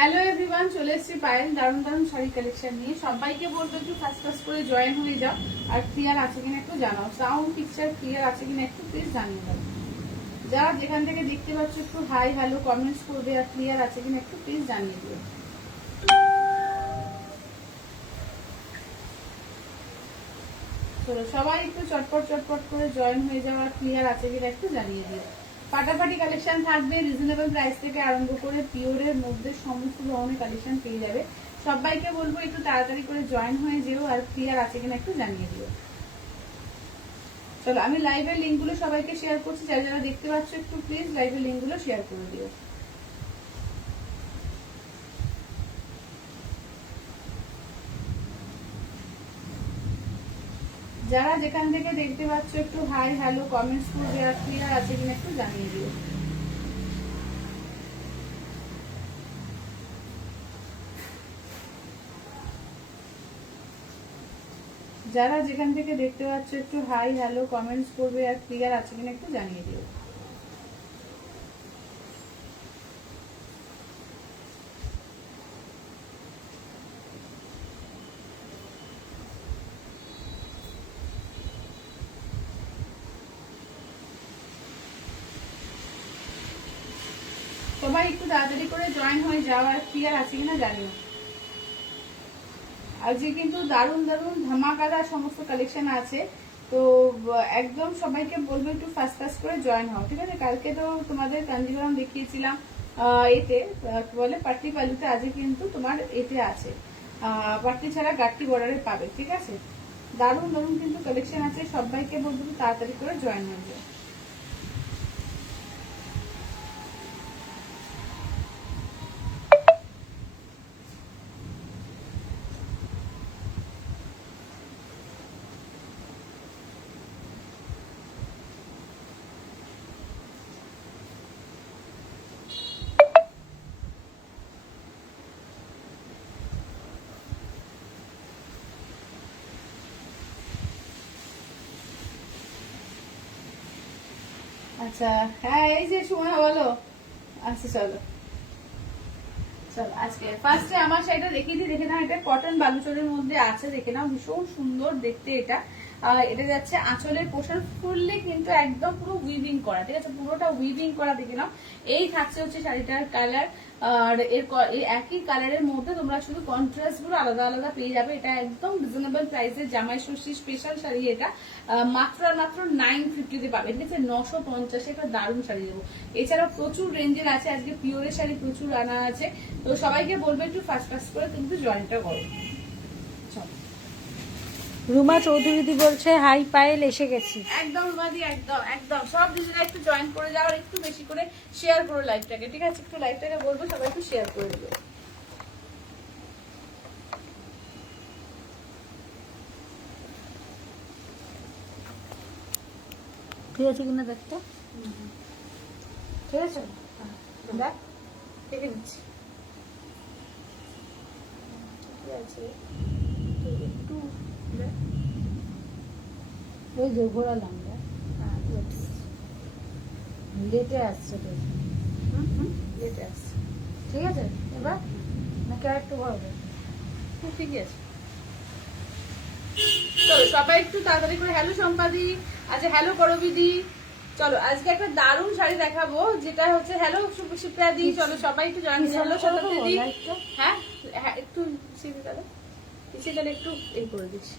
Hello everyone, চলে এসেছি পায়েল দারুণ দারুণ শাড়ি কালেকশন নিয়ে। সবাইকে বলবো একটু ফাস্ট ফাস্ট করে জয়েন হয়ে যাও, আর ক্লিয়ার আছে কিনা একটু জানাও, সাউন্ড পিকচার ক্লিয়ার আছে কিনা একটু প্লিজ জানিয়ে দাও। যারা যেখান থেকে দেখতে পাচ্ছ একটু হাই হ্যালো কমেন্টস করবে, আর ক্লিয়ার আছে কিনা একটু প্লিজ জানিয়ে দিও। চলো সবাই একটু চটপট চটপট করে জয়েন হয়ে যাও, আর ক্লিয়ার আছে কিনা একটু জানিয়ে দিও। ফাটাফাটি কালেকশন থাকবে, রিজনেবল প্রাইস থেকে আরম্ভ করে পিওরের মধ্যে সমস্ত ধরনের কালেকশন পেয়ে যাবে। সবাইকে বলবো একটু তাড়াতাড়ি করে জয়েন হয়ে যেও, আর ক্লিয়ার আছে কিনা একটু জানিয়ে দিও। চলো আমি লাইভের লিঙ্কগুলো সবাইকে শেয়ার করছি, যারা যারা দেখতে পাচ্ছ একটু প্লিজ লাইভের লিঙ্কগুলো শেয়ার করে দিও। যারা যেখান থেকে দেখতে পাচ্ছ একটু হাই হ্যালো কমেন্টস করবে, আর ক্লিয়ার আছে কিনা একটু জানিয়ে দিও। যারা যেখান থেকে দেখতে পাচ্ছ একটু হাই হ্যালো কমেন্টস করবে, আর ক্লিয়ার আছে কিনা একটু জানিয়ে দিও। সবাই একটু তাড়াতাড়ি করে জয়েন হয়ে যাও, আর ক্লিয়ার আছে কিনা জানিও। আজকে কিন্তু দারুণ দারুণ ধামাকাদার সমস্ত কালেকশন আছে, তো একদম সবাইকে বলবো একটু ফাস্ট ফাস্ট করে জয়েন হও, ঠিক আছে। কালকে তো তোমাদের কাঞ্জিবরম দেখিয়েছিলাম এতে কি বলে পাট্টি পালুতে, আজকে কিন্তু তোমার এতে আছে পাট্টি ছাড়া গাট্টি বর্ডারে পাবে, ঠিক আছে। দারুণ দারুণ কিন্তু কালেকশন আছে, সবাইকে বলবো তাড়াতাড়ি করে জয়েন হয়ে যাও। আচ্ছা হ্যাঁ, এই যে সোনা বলো। আচ্ছা চলো চলো আজকে ফার্স্টে আমার শাড়িটা দেখিয়ে দিই, দেখে নাও। এটা কটন বালুচরের মধ্যে আছে, দেখে নাও, ভীষণ সুন্দর দেখতে এটা। এটা যাচ্ছে আঁচলের পোর্শন ফুললি কিন্তু একদম পুরো উইভিং করা, ঠিক আছে, পুরোটা উইভিং করা, দেখে নাও। এই থাকছে হচ্ছে শাড়িটার কালার, আর এর একই কালারের মধ্যে তোমরা শুধু কন্ট্রাস্ট গুলো আলাদা আলাদা পেয়ে যাবে। এটা একদম রিজনেবল প্রাইসে জামাই ষষ্ঠী স্পেশাল শাড়ি এটা, মাত্র আর মাত্র 950 পাবে, ঠিক আছে, 950। এটা দারুণ শাড়ি দেবো। এছাড়াও প্রচুর রেঞ্জের আছে, আজকে পিওরের শাড়ি প্রচুর আনা আছে, তো সবাইকে বলবো একটু ফাস্ট ফাস্ট করে কিন্তু জয়েনটা করো। রুমা চৌধুরী দি বলছে হাই পায়েল এসে গেছি। একদম রুমাদি, একদম একদম সব দিদিরা একটু জয়েন করে যাও, আর একটু বেশি করে শেয়ার করো লাইভটাকে, ঠিক আছে। একটু লাইভটাকে বলবো সবাই একটু শেয়ার করে দেবে। ঠিক আছে কিনা দেখতে, ঠিক আছে, দেখ দেখে নিচ্ছি। ঠিক আছে, একটু দেখ। ওই যে ঘোরালাম লেটে আসছে তো, লেটে আসছে, ঠিক আছে। এবার নাকি আর একটু ঘোরাবো? ঠিক আছে। চলো সবাই একটু তাড়াতাড়ি করে হ্যালো সম্পাদি, আচ্ছা হ্যালো করবিদি। চলো আজকে একটা দারুণ শাড়ি দেখাবো, যেটা হচ্ছে হ্যালো সুপ্রিয়া দি। চলো সবাই একটু জয়েন, হ্যালো শতাব্দী দি। হ্যাঁ হ্যাঁ, একটু পিছিয়ে তাহলে, পিছিয়ে তাহলে একটু এই করে দিচ্ছি।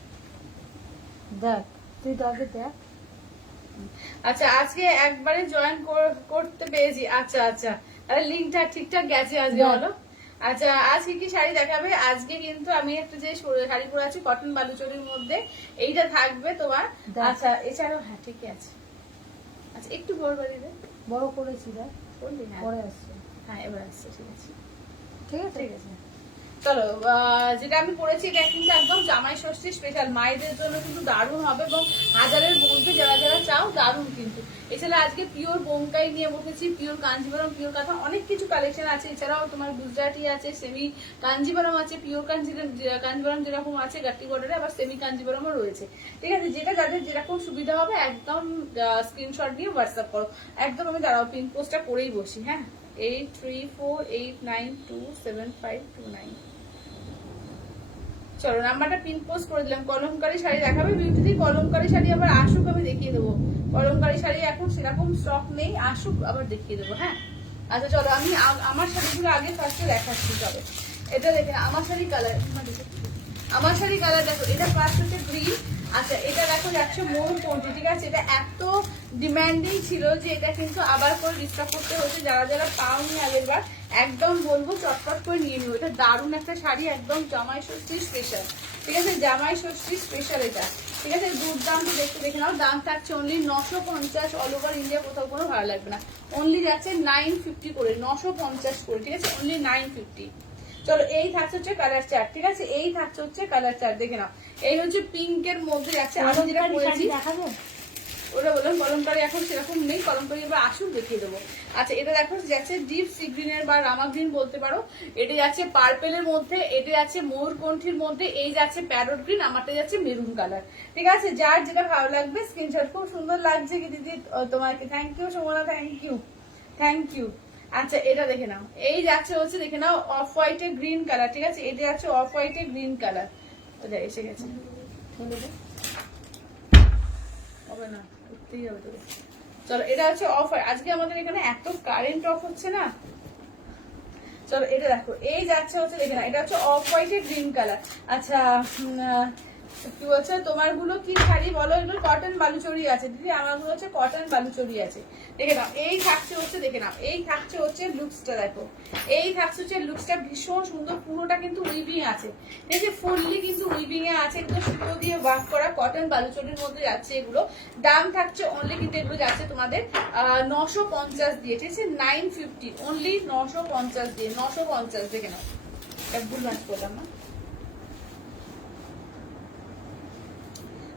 দেখ তুই তো আগে দেখ। আচ্ছা আজকে একবারে জয়েন করতে পেরেছি, আচ্ছা আচ্ছা, তাহলে লিঙ্কটা ঠিকঠাক গেছে আজকে, বলো। আচ্ছা আজকে কি শাড়ি দেখাবে? আজকে কিন্তু আমি একটা যে শাড়ি পরে আছি কটন বালুচরির মধ্যে, এইটা থাকবে তোমার। আচ্ছা এছাড়াও হ্যাঁ ঠিকই আছে। আচ্ছা একটু বড় বাড়ি দে, বড় করেছি দেখ, করলি? হ্যাঁ পরে আসছে, হ্যাঁ এবার আসছে, ঠিক আছে ঠিক আছে। ঠিক আছে। চলো যেটা আমি পড়েছি এটা কিন্তু একদম জামাই ষষ্ঠী স্পেশাল, মায়েদের জন্য কিন্তু দারুণ হবে, এবং হাজারের মধ্যে যারা যারা চাও দারুণ কিন্তু। এছাড়া আজকে পিওর বোমকাই নিয়ে বসেছি, পিওর কাঞ্জিবরম, পিওর কাঁথা, অনেক কিছু কালেকশন আছে। এছাড়াও তোমার গুজরাটি আছে, সেমি কাঞ্জিবরম আছে, পিওর কাঞ্জিবরম যেরকম আছে গাট্টি বর্ডারে, আবার সেমি কাঞ্জিবরমও রয়েছে, ঠিক আছে। যেটা যাদের যেরকম সুবিধা হবে একদম স্ক্রিনশট দিয়ে হোয়াটসঅ্যাপ করো। একদম আমি দাঁড়াও পিন পোস্টটা করেই বসি, হ্যাঁ। 8348927529। চলো নাম্বারটা পিন পোস্ট করে দিলাম। কলমকারী শাড়ি দেখাবে বিউটি দি, কলমকারী শাড়ি আবার আসুক, আমি দেখিয়ে দেবো। কলমকারী শাড়ি এখন সেরকম স্টক নেই, আসুক আবার দেখিয়ে দেবো। হ্যাঁ আচ্ছা চলো আমি আমার শাড়িগুলো আগে ফার্স্টে দেখাচ্ছি। চলো এটা দেখে আমার শাড়ি কালার, আমার শাড়ি কালার দেখো, এটা ফার্স্ট হচ্ছে গ্রিন। আচ্ছা এটা দেখো যাচ্ছে মরুন কোনটি, ঠিক আছে। এটা এত ডিমান্ডিং ছিল যে এটা কিন্তু আবার করে রিস্টক করতে হচ্ছে। যারা যারা পাওনি আগের বার একদম বলবো চটপট করে নিয়ে নিও। এটা দারুণ একটা শাড়ি, একদম জামাই ষষ্ঠীর স্পেশাল, ঠিক আছে। জামাই ষষ্ঠীর স্পেশাল এটা, ঠিক আছে। দুর্দান্ত দেখতে দেখে নাও। দাম থাকছে অনলি 950, অল ওভার ইন্ডিয়া কোথাও কোনো ভালো লাগবে না। অনলি যাচ্ছে 950 করে, 950 করে, ঠিক আছে। অনলি 950। চলো এই থাকছে হচ্ছে কালার চার্ট, ঠিক আছে। এই থাকছে হচ্ছে কালার চার্ট, দেখে নাও। এই হচ্ছে পিঙ্কের মধ্যে যাচ্ছে, আমি যেটা পরেছি ওটা বললাম। কলমকারী এখন সেরকম নেই, কলমকারী এবার আসুন দেখিয়ে দেবো। আচ্ছা এটা দেখো যাচ্ছে ডিপ সি গ্রিনের বা রামা গ্রিন বলতে পারো। এটা যাচ্ছে পার্পেলের মধ্যে, এটা যাচ্ছে ময়ূরকণ্ঠীর মধ্যে, এই যাচ্ছে প্যারট গ্রিন, আমারটা যাচ্ছে মেরুন কালার, ঠিক আছে। যার যেটা ভালো লাগবে স্ক্রিনশট। খুব সুন্দর লাগছে কি দিদি তোমাকে, thank you Somna, thank you thank you. আচ্ছা এটা দেখে নাও, এই যাচ্ছে হচ্ছে দেখে নাও অফ হোয়াইট এর গ্রিন কালার, ঠিক আছে। এটা যাচ্ছে অফ হোয়াইট এর গ্রিন কালার, এসে গেছে হবে না, উঠতেই হবে তোকে। চলো এটা হচ্ছে অফ হোয়াইট। আজকে আমাদের এখানে এত কারেন্ট অফ হচ্ছে না। চলো এটা দেখো, এই যাচ্ছে হচ্ছে দেখে না, এটা হচ্ছে অফ হোয়াইট এর গ্রিন কালার। আচ্ছা কি বলছে তোমার গুলো কি শাড়ি বলো? এগুলো কটন বালুচরি আছে দিদি, আমার গুলো হচ্ছে কটন বালুচরি আছে। দেখে নাও এই থাকছে হচ্ছে, দেখে নাও এই থাকছে হচ্ছে লুকসটা, দেখো এই থাকছে হচ্ছে লুকসটা, ভীষণ সুন্দর। পুরোটা কিন্তু উইভিং আছে, ঠিক আছে। ফুললি কিন্তু উইভিং এ আছে, এগুলো সুতো দিয়ে ওয়ার্ক করা কটন বালুচরির মধ্যে যাচ্ছে এগুলো। দাম থাকছে অনলি কিন্তু এগুলো যাচ্ছে তোমাদের 950 দিয়ে, ঠিক আছে। 950 অনলি, 950 দিয়ে, 950। দেখে নাও এটা ভুল ভাঁজ করলাম না।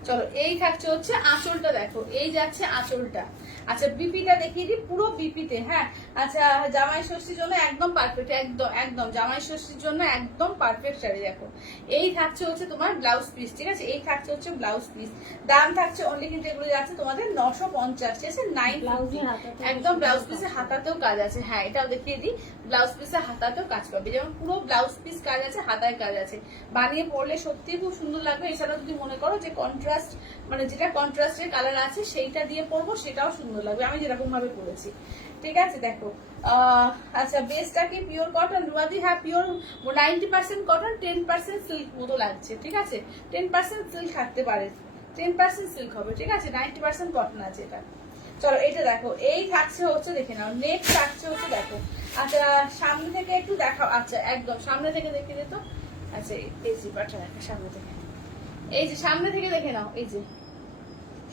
চলো এই থাকছে হচ্ছে আঁচলটা, দেখো এই যাচ্ছে আঁচলটা। আচ্ছা বিপিটা দেখিয়ে দিই, পুরো বিপিতে। হ্যাঁ আচ্ছা জামাই ষষ্ঠীর জন্য একদম পারফেক্ট, একদম একদম জামাই ষষ্ঠীর জন্য একদম পারফেক্ট শাড়ি। দেখো এই থাকছে হচ্ছে তোমার ব্লাউজ পিস, ঠিক আছে। এই থাকছে হচ্ছে ব্লাউজ পিস। দাম থাকছে অনলি কিন্তু এগুলো যাচ্ছে তোমাদের 950, ঠিক আছে। 950 একদম। ব্লাউজ পিসের হাতাতেও কাজ আছে, হ্যাঁ এটাও দেখিয়ে দিই। ব্লাউজ পিসের হাতাতেও কাজ পাবে, যেমন পুরো ব্লাউজ পিস কাজ আছে, হাতায় কাজ আছে। বানিয়ে পরলে সত্যি খুব সুন্দর লাগবে। এছাড়াও যদি মনে করো যে কন্ট্রাস্ট, মানে যেটা কন্ট্রাস্টের কালার আছে সেইটা দিয়ে পরবো, সেটাও সুন্দর লাগবে। আমি যেরকম ভাবে পরেছি, ঠিক আছে। দেখো আচ্ছা বেসটা কি পিওর কটন রুয়াদি? হ্যাঁ পিওর 90% কটন, 10% সিল্ক মতো লাগছে, ঠিক আছে। 10% সিল্ক থাকতে পারে, 10% সিল্ক হবে, ঠিক আছে। 90% কটন আছে এটা। চলো এটা দেখো, এই থাকছে হচ্ছে দেখে নাও। নেক্সট থাকছে হচ্ছে দেখো, আচ্ছা সামনে থেকে একটু দেখাও। আচ্ছা একদম সামনে থেকে দেখে দিত। আচ্ছা এই জিপারটা দেখো সামনে থেকে, এই যে সামনে থেকে দেখে নাও, এই যে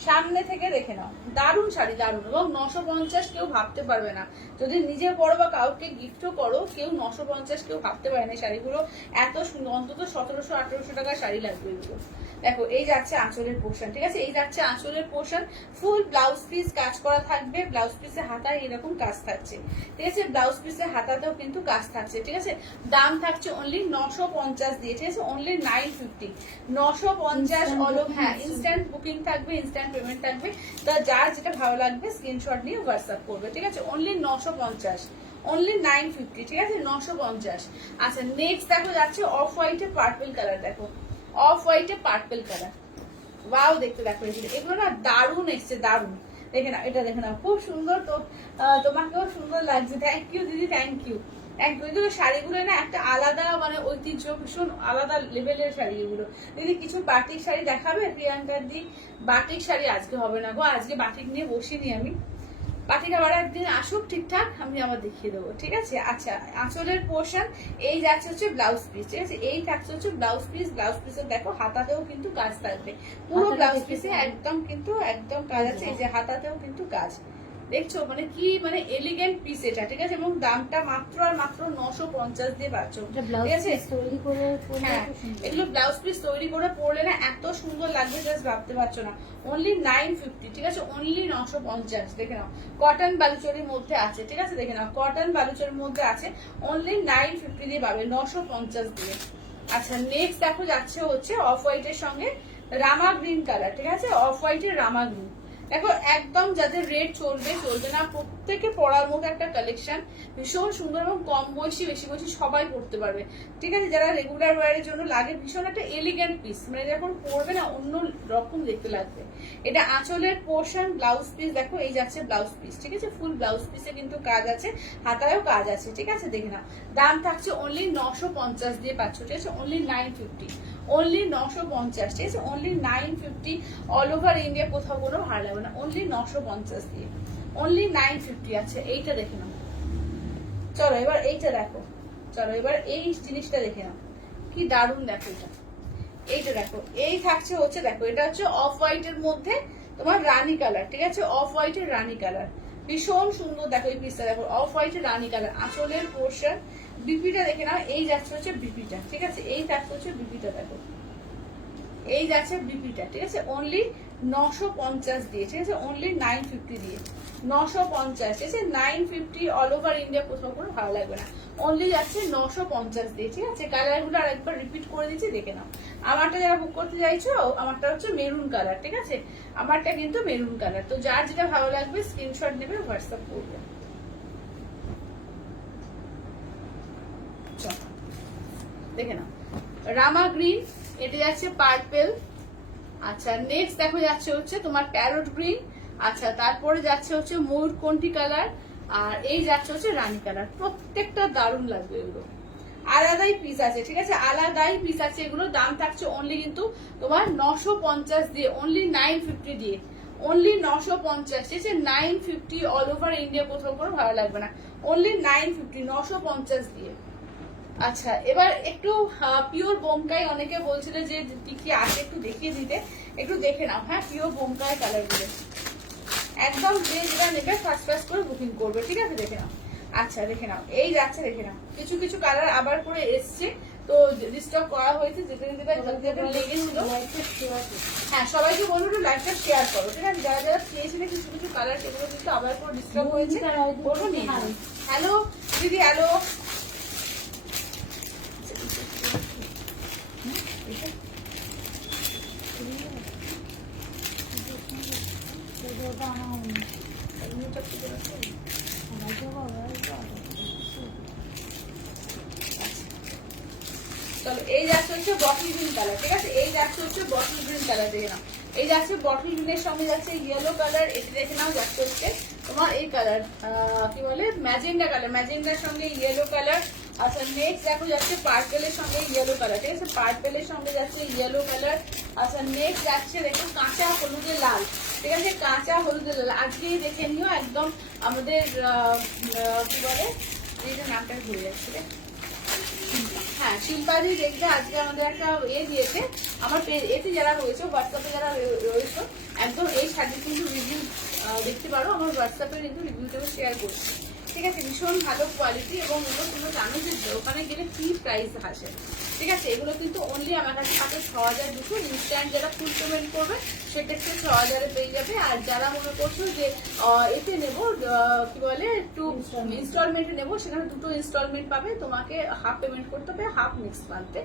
সামনে থেকে দেখে নাও। দারুণ শাড়ি, দারুণ। এবং 950 কেউ ভাবতে পারবে না, যদি নিজে পরো বা কাউকে গিফটও করো, কেউ 950 কেউ ভাবতে পারে না। শাড়িগুলো এত সুন্দর, অন্তত 1700-1800 টাকার শাড়ি লাগবে এগুলো। দেখো এই যাচ্ছে আঁচলের পোর্শন, ঠিক আছে। এই যাচ্ছে আঁচলের পোর্শন, ফুল ব্লাউজ পিস কাজ করা থাকবে। ব্লাউজ পিসের হাতায় এরকম কাজ থাকছে, ঠিক আছে। ব্লাউজ পিসের হাতাতেও কিন্তু কাজ থাকছে, ঠিক আছে। দাম থাকছে অনলি 950 দিয়ে, ঠিক আছে। অনলি 950, 950 অলো। হ্যাঁ ইনস্ট্যান্ট বুকিং থাকবে, ইনস্ট্যান্ট পেমেন্ট থাকবে। তা যার যেটা ভালো লাগবে স্ক্রিনশট নিয়ে হোয়াটসঅ্যাপ করবে, ঠিক আছে। অনলি 950, অনলি 950, ঠিক আছে। 950। আচ্ছা নেক্সট দেখো যাচ্ছে অফ হোয়াইটে পার্পল কালার, দেখো অফ হোয়াইটে পার্পল কালার। ওয়াও দেখতে দেখো এগুলো না দারুণ এসছে, দারুণ। দেখে না এটা, দেখে না খুব সুন্দর। তো তোমাকেও সুন্দর লাগছে, থ্যাংক ইউ দিদি, থ্যাংক ইউ। এগুলো শাড়িগুলো না একটা আলাদা মানে ঐতিহ্য, ভীষণ আলাদা লেভেলের শাড়ি এগুলো। দিদি কিছু বাটিক শাড়ি দেখাবে প্রিয়াঙ্কার দি? বাটিক শাড়ি আজকে হবে না গো, আজকে বাটিক নিয়ে বসিনি আমি। বাটিক আবার একদিন আসুক ঠিকঠাক, আমি আবার দেখিয়ে দেবো, ঠিক আছে। আচ্ছা আঁচলের পোর্শন, এই যাচ্ছে হচ্ছে ব্লাউজ পিস, ঠিক আছে। এই থাকছে হচ্ছে ব্লাউজ পিস। ব্লাউজ পিসের দেখো হাতাতেও কিন্তু কাজ থাকবে, পুরো ব্লাউজ পিসে একদম কিন্তু একদম কাজ আছে। এই যে হাতাতেও কিন্তু কাজ, দেখছো মানে কি মানে এলিগেন্ট পিস এটা, ঠিক আছে। এবং দামটা মাত্র আর মাত্র 950 দিয়ে পাচ্ছ, ঠিক আছে। হ্যাঁ এগুলো ব্লাউজ পিস তৈরি করে পরলে না এত সুন্দর লাগবে, জাস্ট ভাবতে পারছো না। অনলি 950, ঠিক আছে। অনলি 950। দেখে নাও কটন বালুচরির মধ্যে আছে, ঠিক আছে। দেখে নাও কটন বালুচরির মধ্যে আছে, অনলি 950 দিয়ে পাবে, 950 দিয়ে। আচ্ছা নেক্সট দেখো যাচ্ছে হচ্ছে অফ হোয়াইটের সঙ্গে রামা গ্রিন কালার, ঠিক আছে। অফ হোয়াইটের রামা গ্রিন, দেখো একদম যাদের রেট চলবে না, প্রত্যেকে পরার মতো একটা কালেকশন, ভীষণ সুন্দর এবং কম বয়সী বেশি বয়সী সবাই পড়তে পারবে। ঠিক আছে, যারা রেগুলার ওয়ারের জন্য লাগে ভীষণ একটা এলিগেন্ট পিস, মানে যখন পরবে না অন্য রকম দেখতে লাগবে। এটা আঁচলের পোর্শন, ব্লাউজ পিস দেখো এই যাচ্ছে ব্লাউজ পিস। ঠিক আছে, ফুল ব্লাউজ পিসে কিন্তু কাজ আছে, হাতায়ও কাজ আছে। ঠিক আছে, দেখে নাও। দাম থাকছে অনলি 950 দিয়ে পাচ্ছ। ঠিক আছে, অনলি 950, অনলি 950। ঠিক আছে, অনলি 950। অল ওভার ইন্ডিয়া কোথাও কোনো ভাড়া লাগবে না, অনলি 950 দিয়ে, অনলি 950 আছে। এইটা দেখে নাও। চলো এবার এইটা দেখো, চলো এবার এই জিনিসটা দেখে নাও, কি দারুণ দেখো এটা। এইটা দেখো, এই থাকছে হচ্ছে দেখো, এটা হচ্ছে অফ হোয়াইট এর মধ্যে তোমার রানী কালার। ঠিক আছে, অফ হোয়াইট এর রানী কালার, ভীষণ সুন্দর দেখো এই পিসটা দেখো, অফ হোয়াইট এর রানী কালার। আঁচলের পোর্শন, বিপিটা দেখে নাও, এই যাচ্ছে হচ্ছে বিপিটা। ঠিক আছে, এই থাকছে হচ্ছে বিপিটা দেখো, এই যাচ্ছে বিপিটা। ঠিক আছে, অনলি 950 দিয়ে। ঠিক আছে, অনলি 950 দিয়ে, 950। ঠিক আছে, 950 অল ওভার ইন্ডিয়া কোথাও কোনো ভালো লাগবে না, অনলি যাচ্ছে 950 দিয়ে। ঠিক আছে, কালার গুলো আরেকবার রিপিট করে দিচ্ছি, দেখে নাও। আমারটা যারা বুক করতে চাইছো, আমারটা হচ্ছে মেরুন কালার। ঠিক আছে, আমারটা কিন্তু মেরুন কালার। তো যার যেটা ভালো লাগবে স্ক্রিনশট নেবে, হোয়াটসঅ্যাপ করবে। চলো দেখে নাও, রামা গ্রিন, এটা যাচ্ছে পার্পেল। আচ্ছা, নেক্সট দেখো যাচ্ছে হচ্ছে তোমার প্যারট গ্রিন। আচ্ছা, তারপরে যাচ্ছে হচ্ছে ময়ূরকণ্ঠী কালার, আর এই যাচ্ছে হচ্ছে রানী কালার। প্রত্যেকটা দারুণ লাগবে, এগুলো আলাদাই পিস আছে। ঠিক আছে, আলাদাই পিস আছে। এগুলো দাম থাকছে অনলি কিন্তু তোমার 950 দিয়ে, অনলি 950 দিয়ে, অনলি 950। ঠিক আছে, 950 অল ওভার ইন্ডিয়া কোথাও কোনো ভালো লাগবে না, অনলি 950, 950 দিয়ে। আচ্ছা, এবার একটু পিওর বোমকাই, অনেকে বলছিল যে কি কি আছে একটু দেখিয়ে দিতে, একটু দেখে নাও। হ্যাঁ, পিওর বোমকাই কালার গুলো একদম, যে যেটা নেবে ফার্স্ট ফার্স্ট করে বুকিং করবে। ঠিক আছে, দেখে নাও। আচ্ছা, দেখে নাও, এই যাচ্ছে দেখে নাও, কিছু কিছু কালার আবার করে এসছে, তো রিস্টক করা হয়েছে, যেটা যেটা লেগেছিল। হ্যাঁ, সবাইকে বলবো একটু লাইকটা শেয়ার করো। ঠিক আছে, যারা যারা পেয়েছিলে কিছু কিছু কালার, সেগুলো কিন্তু আবার করে রিস্টক হয়েছে, বলবো নিয়ে। হ্যালো দিদি, হ্যালো। চলো, এই যাচ্ছে হচ্ছে বটল গ্রিন কালার। ঠিক আছে, এই যাচ্ছে হচ্ছে বটল গ্রিন কালার, দেখে নাও। এই যাচ্ছে বটল গ্রিনের সঙ্গে যাচ্ছে ইয়েলো কালার, এটা দেখে নাও। যাচ্ছে হচ্ছে তোমার এই কালার, কি বলে, ম্যাজেন্ডা কালার, ম্যাজেন্ডার সঙ্গে ইয়েলো কালার। আচ্ছা, নেক্সট দেখো যাচ্ছে পার্পেলের সঙ্গে ইয়েলো কালার। ঠিক আছে, পার্পেলের সঙ্গে যাচ্ছে ইয়েলো কালার। আচ্ছা, নেক্সট যাচ্ছে দেখো কাঁচা হলুদের লাল। ঠিক আছে, কাঁচা হলুদের লাল, আজকেই দেখে নিও একদম আমাদের কি বলে, এইটা নামটা ভুলে যাচ্ছে রে। হ্যাঁ, শিল্পাদি দেখবে আজকে আমাদের একটা দিয়েছে, আমার এতে যারা রয়েছে, হোয়াটসঅ্যাপে যারা রয়েছে, একদম এই শাড়ির কিন্তু রিভিউ দেখতে পারো, আমার হোয়াটসঅ্যাপে কিন্তু রিভিউটাও শেয়ার করছি। ঠিক আছে, ভীষণ ভালো কোয়ালিটি, এবং এগুলো তোমরা জানো যে ওখানে গেলে কি প্রাইস আসে। ঠিক আছে, এগুলো কিন্তু অনলি আমার কাছে পাবে 6200। ইনস্ট্যান্ট যারা ফুল পেমেন্ট করবে সেক্ষেত্রে 6000-এ পেয়ে যাবে। আর যারা মনে করছো যে এতে নেবো, কি বলে, একটু ইনস্টলমেন্টে নেবো, সেখানে দুটো ইনস্টলমেন্ট পাবে, তোমাকে হাফ পেমেন্ট করতে হবে, হাফ নেক্সট মান্থে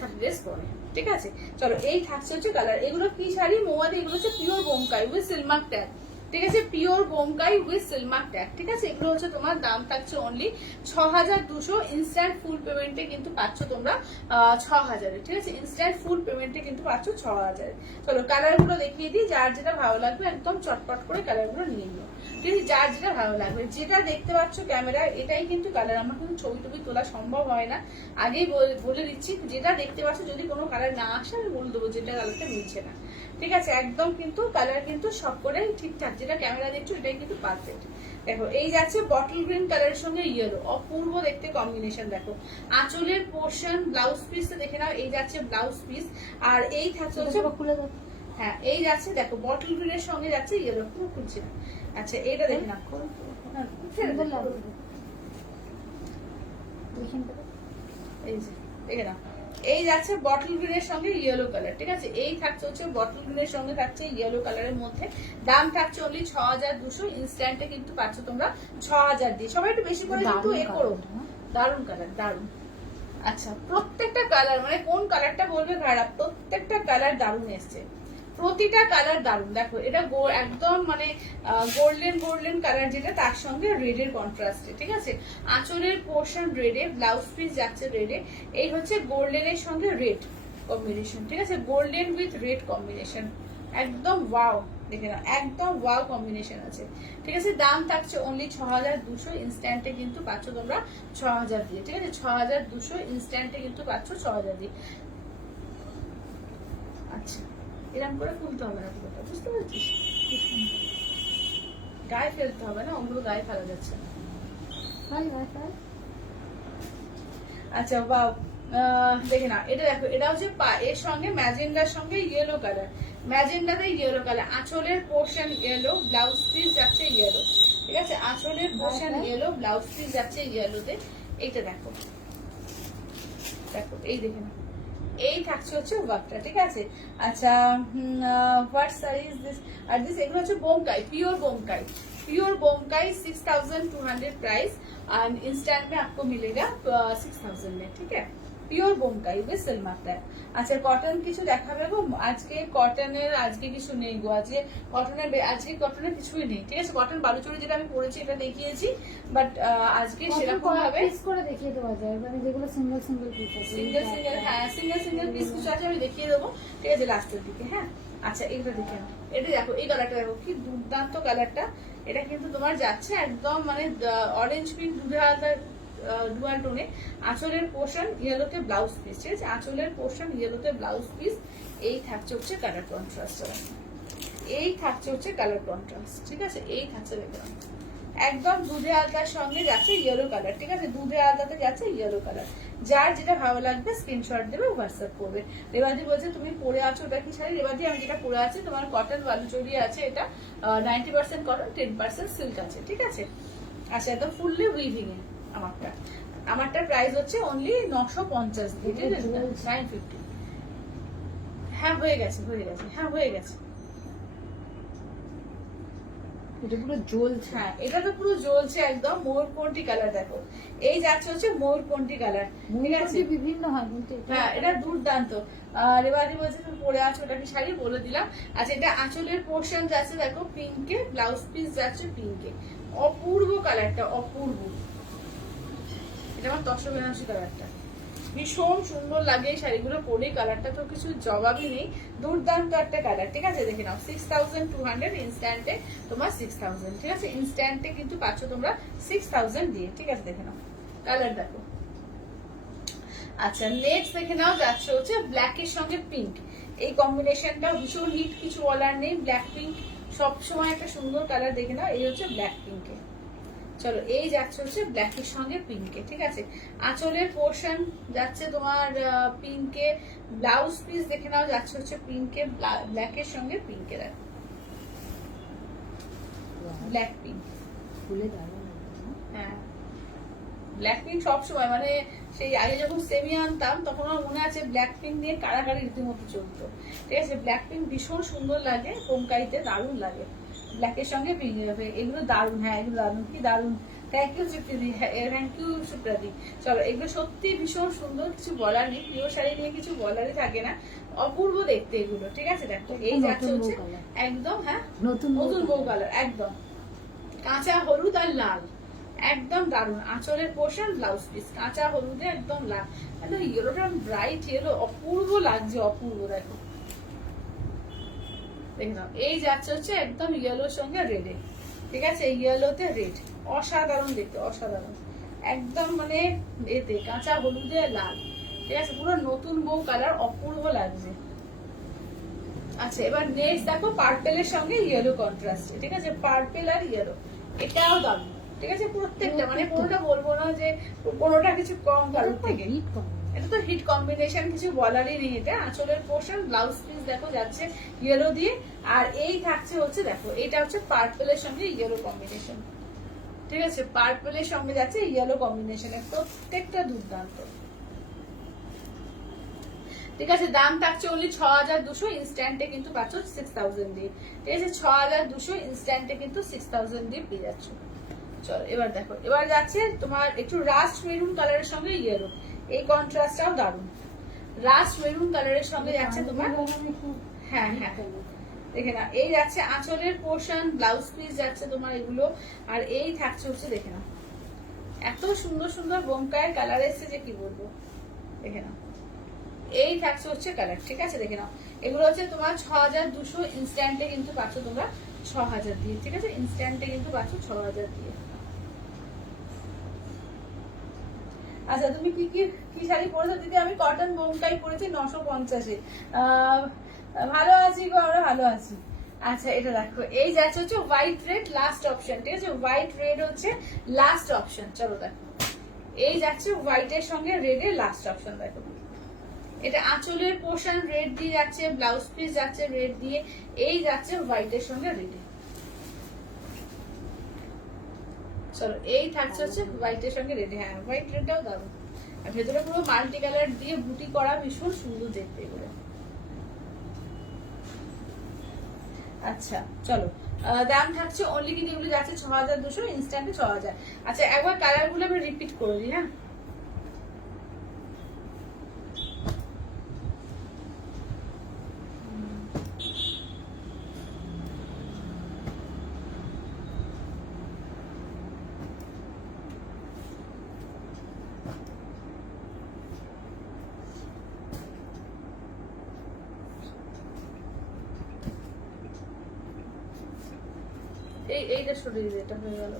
30 ডেজ পরে। ঠিক আছে, চলো, এই থাকছে হচ্ছে কালার। এগুলো কি শাড়ি মোয়াদি, এগুলো হচ্ছে pure Bomkai with silk mark tag. ঠিক আছে, pure Bomkai with silk mark tag. ঠিক আছে, এগুলো হচ্ছে তোমার দাম থাকছে অনলি 6200। ইনস্ট্যান্ট ফুল পেমেন্টে কিন্তু পাচ্ছ তোমরা 6000-এ। ঠিক আছে, ইনস্ট্যান্ট ফুল পেমেন্টে কিন্তু পাচ্ছ 6000-এ। চলো, কালার গুলো দেখিয়ে দিই, যার যেটা ভালো লাগবে একদম চটপট করে কালার গুলো নিয়ে নিও। ঠিক আছে, যার যেটা ভালো লাগবে, যেটা দেখতে পাচ্ছ ক্যামেরায় এটাই কিন্তু কালার। আমার কিন্তু ছবি টবি তোলা সম্ভব হয় না, আগেই বলে দিচ্ছি। যেটা দেখতে পাচ্ছ, যদি কোনো কালার না আসে আমি বলে দেবো যেটা কালারটা মিলছে না। ঠিক আছে, একদম কিন্তু কালার কিন্তু সব করে ঠিকঠাক, যেটা ক্যামেরা দেখছো এটাই কিন্তু পারফেক্ট। দেখো, এই যাচ্ছে বটল গ্রিন কালারের সঙ্গে ইয়েলো, অপূর্ব দেখতে কম্বিনেশন। দেখো, আঁচলের পোর্শন, ব্লাউজ পিসটা দেখে নাও, এই যাচ্ছে ব্লাউজ পিস, আর এই থাকছে হচ্ছে, হ্যাঁ, এই যাচ্ছে দেখো বটল গ্রিনের সঙ্গে যাচ্ছে ইয়েলো, পুরো খুলছে না। আচ্ছা, এইটা দেখে নাও, এই যে দেখে নাও, এই যাচ্ছে বটল গ্রিনের সঙ্গে ইয়েলো কালার। ঠিক আছে, এই থাকছে হচ্ছে বটল গ্রিনের সঙ্গে থাকছে ইয়েলো কালারের মধ্যে। দাম থাকছে অনলি 6200। ইনস্ট্যান্টে কিন্তু পাচ্ছ তোমরা 6000 দিয়ে। সবাই একটু বেশি করে কিন্তু এ করো, দারুন কালার, দারুন। আচ্ছা, প্রত্যেকটা কালার, মানে কোন কালারটা বলবে খারাপ, প্রত্যেকটা কালার দারুন এসছে, প্রতিটা কালার দারুন। দেখো এটা একদম মানে গোল্ডেন কালার, যেটা তার সঙ্গে রেডের কন্ট্রাস্টে, ঠিক আছে। আঁচলের পোর্শন রেডে, ব্লাউজ পিস যাচ্ছে রেডে। এই হচ্ছে গোল্ডেনের সঙ্গে রেড কম্বিনেশন, ঠিক আছে, গোল্ডেন উইথ রেড কম্বিনেশন, একদম ওয়াও। দেখে না, একদম ওয়াও কম্বিনেশন আছে, ঠিক আছে। দাম থাকছে অনলি 6200, ইনস্ট্যান্টে কিন্তু পাচ্ছ তোমরা 6000 দিয়ে, ঠিক আছে। 6200 ইনস্ট্যান্টে কিন্তু পাচ্ছ 6000 দিয়ে। আচ্ছা, এরকম করে খুলতে হবে না পুরোটা, বুঝতে পারছিস? গায়ে ফেলতে হবে না, ওগুলো গায়ে ফেলা যাচ্ছে না। আচ্ছা বাও, দেখে না, এটা দেখো, এটা হচ্ছে এর সঙ্গে ম্যাজেন্ডার সঙ্গে ইয়েলো কালার, ম্যাজেন্ডাতে ইয়েলো কালার, আঁচলের পোর্শন ইয়েলো, ব্লাউজ পিস যাচ্ছে ইয়েলো, ঠিক আছে। আঁচলের পোর্শন ইয়েলো, ব্লাউজ পিস যাচ্ছে ইয়েলোতে। এইটা দেখো, দেখো এই দেখে না, এই থাকছে হচ্ছে ওয়ার্কটা, ঠিক আছে। আচ্ছা, what size this are this, এগুলো হচ্ছে Bomkai, pure Bomkai, pure Bomkai 6200 price और इंस्टेंट में आपको मिलेगा 6000 में, ठीक है। পিওর বোমকাই বেশ সেল মাত্রায়। আচ্ছা, কটন কিছু দেখাবে গো আজকে? কটনের আজকে কিছু নেই গো, আজকে কটনের কিছুই নেই, ঠিক আছে। কটন বালুচরি যেটা আমি পরেছি এটা দেখিয়েছি, বাট আজকে সেরকম ভাবে পিস করে দেখিয়ে দেওয়া যায়, মানে যেগুলো সিঙ্গেল পিস আছে, সিঙ্গেল পিস কিছু আছে, আমি দেখিয়ে দেবো, ঠিক আছে, লাস্টের দিকে। হ্যাঁ, আচ্ছা এটা দেখে নাও, এটা দেখো, এই কালারটা দেখো কি দুর্দান্ত কালারটা। এটা কিন্তু তোমার যাচ্ছে একদম মানে অরেঞ্জ পিঙ্ক দুধের আলাদা ডুয়াল টোনে। আঁচলের পোর্শন ইয়েলোতে ব্লাউজ পিস, ঠিক আছে। আঁচলের পোর্শন ইয়েলোতে ব্লাউজ পিস। এই থাকছে হচ্ছে কালার কন্ট্রাস্ট, এই থাকছে হচ্ছে কালার কন্ট্রাস্ট, ঠিক আছে। এই থাকছে দেখলাম একদম দুধে আলতার সঙ্গে যাচ্ছে ইয়েলো কালার, ঠিক আছে। দুধে আলতাতে যাচ্ছে ইয়েলো কালার। যার যেটা ভালো লাগবে স্ক্রিনশট দেবে, হোয়াটসঅ্যাপ করবে। রেবাদি বলছে তুমি পরে আছো ওটা কি শাড়ি? রেবাদি আমি যেটা পরে আছি তোমার কটন বালুচরি আছে, এটা 90% কটন 10% সিল্ক আছে, ঠিক আছে। আচ্ছা, একদম ফুললি উইভিং এ আমারটা প্রাইস হচ্ছে অনলি 950 দিয়ে, ঠিক আছে, 950। হ্যাঁ হয়ে গেছে, হ্যাঁ হয়ে গেছে। এটা পুরো জ্বলছে, হ্যাঁ এটা তো পুরো জ্বলছে একদম। ময়ূরকণ্ঠী কালার দেখো, এই যাচ্ছে হচ্ছে ময়ূরকণ্ঠী কালার, ঠিক আছে। বিভিন্ন হয় কিন্তু হ্যাঁ এটা দুর্দান্ত। রেবাদি বলছে তুমি পরে আছো ওটা কি শাড়ি, বলে দিলাম। আচ্ছা, এটা আঁচলের পোর্শন যাচ্ছে দেখো পিঙ্কে, ব্লাউজ পিস যাচ্ছে পিঙ্কে, অপূর্ব কালারটা, অপূর্ব। এটা আমার তসর বেনারসি কালারটা, ভীষণ সুন্দর লাগে এই শাড়িগুলো পরে। কালারটা তো কিছু জবাবই নেই, দুর্দান্ত একটা কালার, ঠিক আছে। দেখে নাও 6200 ইনস্ট্যান্টে তোমার 6000, ঠিক আছে। ইনস্ট্যান্টে কিন্তু পাচ্ছ তোমরা 6000 দিয়ে, ঠিক আছে। দেখে নাও কালার দেখো। আচ্ছা, নেক্সট দেখে নাও যাচ্ছে হচ্ছে ব্ল্যাক এর সঙ্গে পিঙ্ক। এই কম্বিনেশনটা ভীষণ হিট, কিছু বলার নেই। ব্ল্যাক পিঙ্ক সবসময় একটা সুন্দর কালার, দেখে নাও। এই হচ্ছে ব্ল্যাক পিঙ্কে, চলো এই যাচ্ছে হচ্ছে ব্ল্যাকের সঙ্গে পিঙ্কে, ঠিক আছে। আঁচলের পোর্শন যাচ্ছে তোমার পিঙ্কে, ব্লাউজ পিস দেখে নাও যাচ্ছে হচ্ছে পিঙ্কে, ব্ল্যাকের সঙ্গে পিঙ্কে। দেখো ব্ল্যাক পিঙ্ক, হ্যাঁ ব্ল্যাক পিঙ্ক সবসময় মানে সেই আগে যখন সেমি আনতাম তখন আমার মনে আছে ব্ল্যাক পিঙ্ক নিয়ে কারাকারি রীতিমতো চলতো, ঠিক আছে। ব্ল্যাক পিঙ্ক ভীষণ সুন্দর লাগে, বোমকাইতে দারুণ লাগে। ব্ল্যাকের সঙ্গে পিঙ্ক হবে, এগুলো দারুণ। হ্যাঁ এগুলো দারুণ, কি দারুণ। Thank you Supriti, thank you Supriti. চলো, এগুলো সত্যি ভীষণ সুন্দর, কিছু বলার নেই। প্রিয় শাড়ি নিয়ে কিছু বলারই থাকে না, অপূর্ব দেখতে এগুলো, ঠিক আছে। দেখো এই যাচ্ছে হচ্ছে একদম, হ্যাঁ নতুন বউ কালার, একদম কাঁচা হলুদ আর লাল, একদম দারুণ। আঁচলের পোর্শন, ব্লাউজ পিস কাঁচা হলুদে একদম লাল, একদম ইয়েলোটা ব্রাইট ইয়েলো, অপূর্ব লাগছে, অপূর্ব। দেখো দেখে নাও, এই যাচ্ছে হচ্ছে একদম ইয়েলোর সঙ্গে রেডে, ঠিক আছে। ইয়েলোতে রেড, অসাধারণ দেখতে, অসাধারণ একদম, মানে এতে কাঁচা হলুদে লাল, ঠিক আছে। পুরো নতুন বউ কালার, অপূর্ব লাগছে। আচ্ছা, এবার নেক্সট দেখো পার্পেলের সঙ্গে ইয়েলো কন্ট্রাস্ট, ঠিক আছে। পার্পেল আর ইয়েলো, এটাও দারুণ, ঠিক আছে। প্রত্যেকটা মানে কোনোটা বলবো না যে কোনোটা কিছু কম কারোর থেকে, এটা তো হিট কম্বিনেশন, কিছু বলারই নেই। এটা আঁচলের পোর্শন, ব্লাউজ পিস দেখো যাচ্ছে ইয়েলো দিয়ে, আর এই থাকছে হচ্ছে দেখো এটা হচ্ছে পার্পেলের সঙ্গে ইয়েলো কম্বিনেশন, ঠিক আছে। পার্পেলের সঙ্গে যাচ্ছে ইয়েলো কম্বিনেশনের, প্রত্যেকটা দুর্দান্ত, ঠিক আছে। দাম থাকছে অনলি 6200, ইনস্ট্যান্টে কিন্তু পাচ্ছ 6000 দিয়ে, ঠিক আছে। 6200 ইনস্ট্যান্টে কিন্তু 6000 দিয়ে পেয়ে যাচ্ছ। চলো এবার দেখো, এবার যাচ্ছে তোমার একটু রাস্ট মেরুন কালারের সঙ্গে ইয়েলো, এই কন্ট্রাস্টটাও দারুণ। রাস্ট মেরুন কালারের সঙ্গে যাচ্ছে তোমার, হ্যাঁ হ্যাঁ দেখে না, এই যাচ্ছে আঁচলের পোর্শন, ব্লাউজ পিস যাচ্ছে তোমার এগুলো, আর এই থাকছে হচ্ছে দেখে না এত সুন্দর সুন্দর বোমকায়ের কালার এসছে যে কি বলবো। দেখে নাও, এই থাকছে হচ্ছে কালার, ঠিক আছে? দেখে নাও, এগুলো হচ্ছে তোমার 6200 ইনস্ট্যান্টে কিন্তু পাচ্ছ তোমরা 6000 দিয়ে, ঠিক আছে? ইনস্ট্যান্টে কিন্তু পাচ্ছ 6000 দিয়ে। আচ্ছা, তুমি কি কি কি শাড়ি পরেছো দিদি? আমি কটন বোমকাই পরেছি 950-এ। ভালো আছি গো, আমরা ভালো আছি। আচ্ছা, এটা দেখো, এই যাচ্ছে হচ্ছে হোয়াইট রেড লাস্ট অপশন, ঠিক আছে? হোয়াইট রেড হচ্ছে লাস্ট অপশন। চলো দেখো, এই যাচ্ছে হোয়াইটের সঙ্গে রেডের লাস্ট অপশন। দেখো, এটা আঁচলের পোর্শন রেড দিয়ে যাচ্ছে, ব্লাউজ পিস যাচ্ছে রেড দিয়ে, এই যাচ্ছে হোয়াইটের সঙ্গে রেডে। চলো, এই থাকছে হচ্ছে হোয়াইটের সঙ্গে রেডে। হ্যাঁ, হোয়াইট রেডটাও দারুণ, আর ভেতরে পুরো মাল্টি কালার দিয়ে বুটি করা, ভীষণ সুন্দর দেখতে এগুলো। আচ্ছা চলো, দাম থাকছে অনলি কিন্তু এগুলো যাচ্ছে 6200, ইনস্ট্যান্টে 6000। আচ্ছা, একবার কালার গুলো আমি রিপিট করে দিই। হ্যাঁ, এইটা সরিয়ে দিই, এটা হয়ে গেল।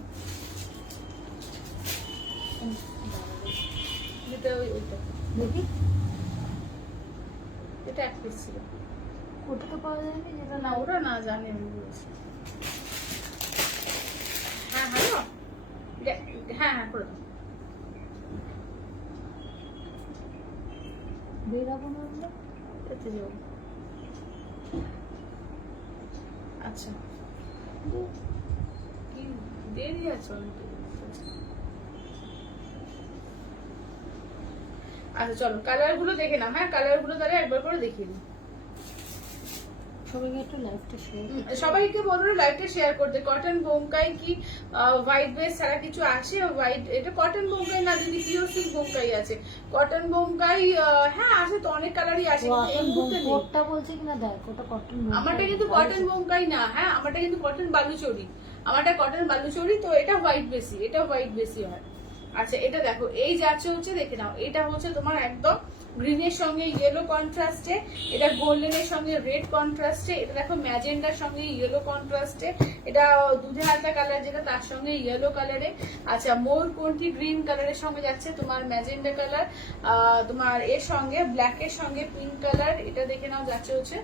ওইটা দেখি, এটা এক পিস ছিল। ওটা তো পাওয়া যায়নি, যেটা না, ওটা না জানি আমি বলছি। হ্যাঁ, হ্যালো, হ্যাঁ হ্যাঁ করে দাও। বেরাবো না আমরা। এতে যাবো। আচ্ছা, কি দেরি আছে অনেক। আচ্ছা চলো, কালার গুলো দেখে নাও। হ্যাঁ, কালার গুলো তাহলে একবার করে দেখিয়ে দিই। সবাইকে একটু লাইভটা শেয়ার, সবাইকে বলবো লাইভটা শেয়ার করতে। কটন বোমকাই কি হোয়াইট বেস ছাড়া কিছু আসে? হোয়াইট, এটা কটন বোমকাই না দিদি, পিওর সিল্ক বোমকাই আছে। কটন বোমকাই হ্যাঁ আছে তো, অনেক কালারই আছে, এই মুহূর্তে নেই। কোটটা বলছে কিনা দেখ, ওটা কটন। আমারটা কিন্তু কটন বোমকাই না, হ্যাঁ আমারটা কিন্তু কটন বালুচরি, আমারটা কটন বালুচরি। তো এটা হোয়াইট বেশি, এটা হোয়াইট বেশি হয়। আচ্ছা, এটা দেখো, এই যাচ্ছে হচ্ছে দেখে নাও, এটা হচ্ছে তোমার একদম গ্রিনের সঙ্গে ইয়েলো কন্ট্রাস্টে, এটা গোল্ডেনের সঙ্গে রেড কন্ট্রাস্টে, এটা দেখো ম্যাজেন্ডার সঙ্গে ইয়েলো কন্ট্রাস্টে, এটা দুধে হালকা কালার যেটা তার সঙ্গে ইয়েলো কালারে। আচ্ছা, ময়ূরকণ্ঠী গ্রিন কালারের সঙ্গে যাচ্ছে তোমার ম্যাজেন্ডা কালার, তোমার এর সঙ্গে ব্ল্যাকের সঙ্গে পিঙ্ক কালার, এটা দেখে নাও যাচ্ছে হচ্ছে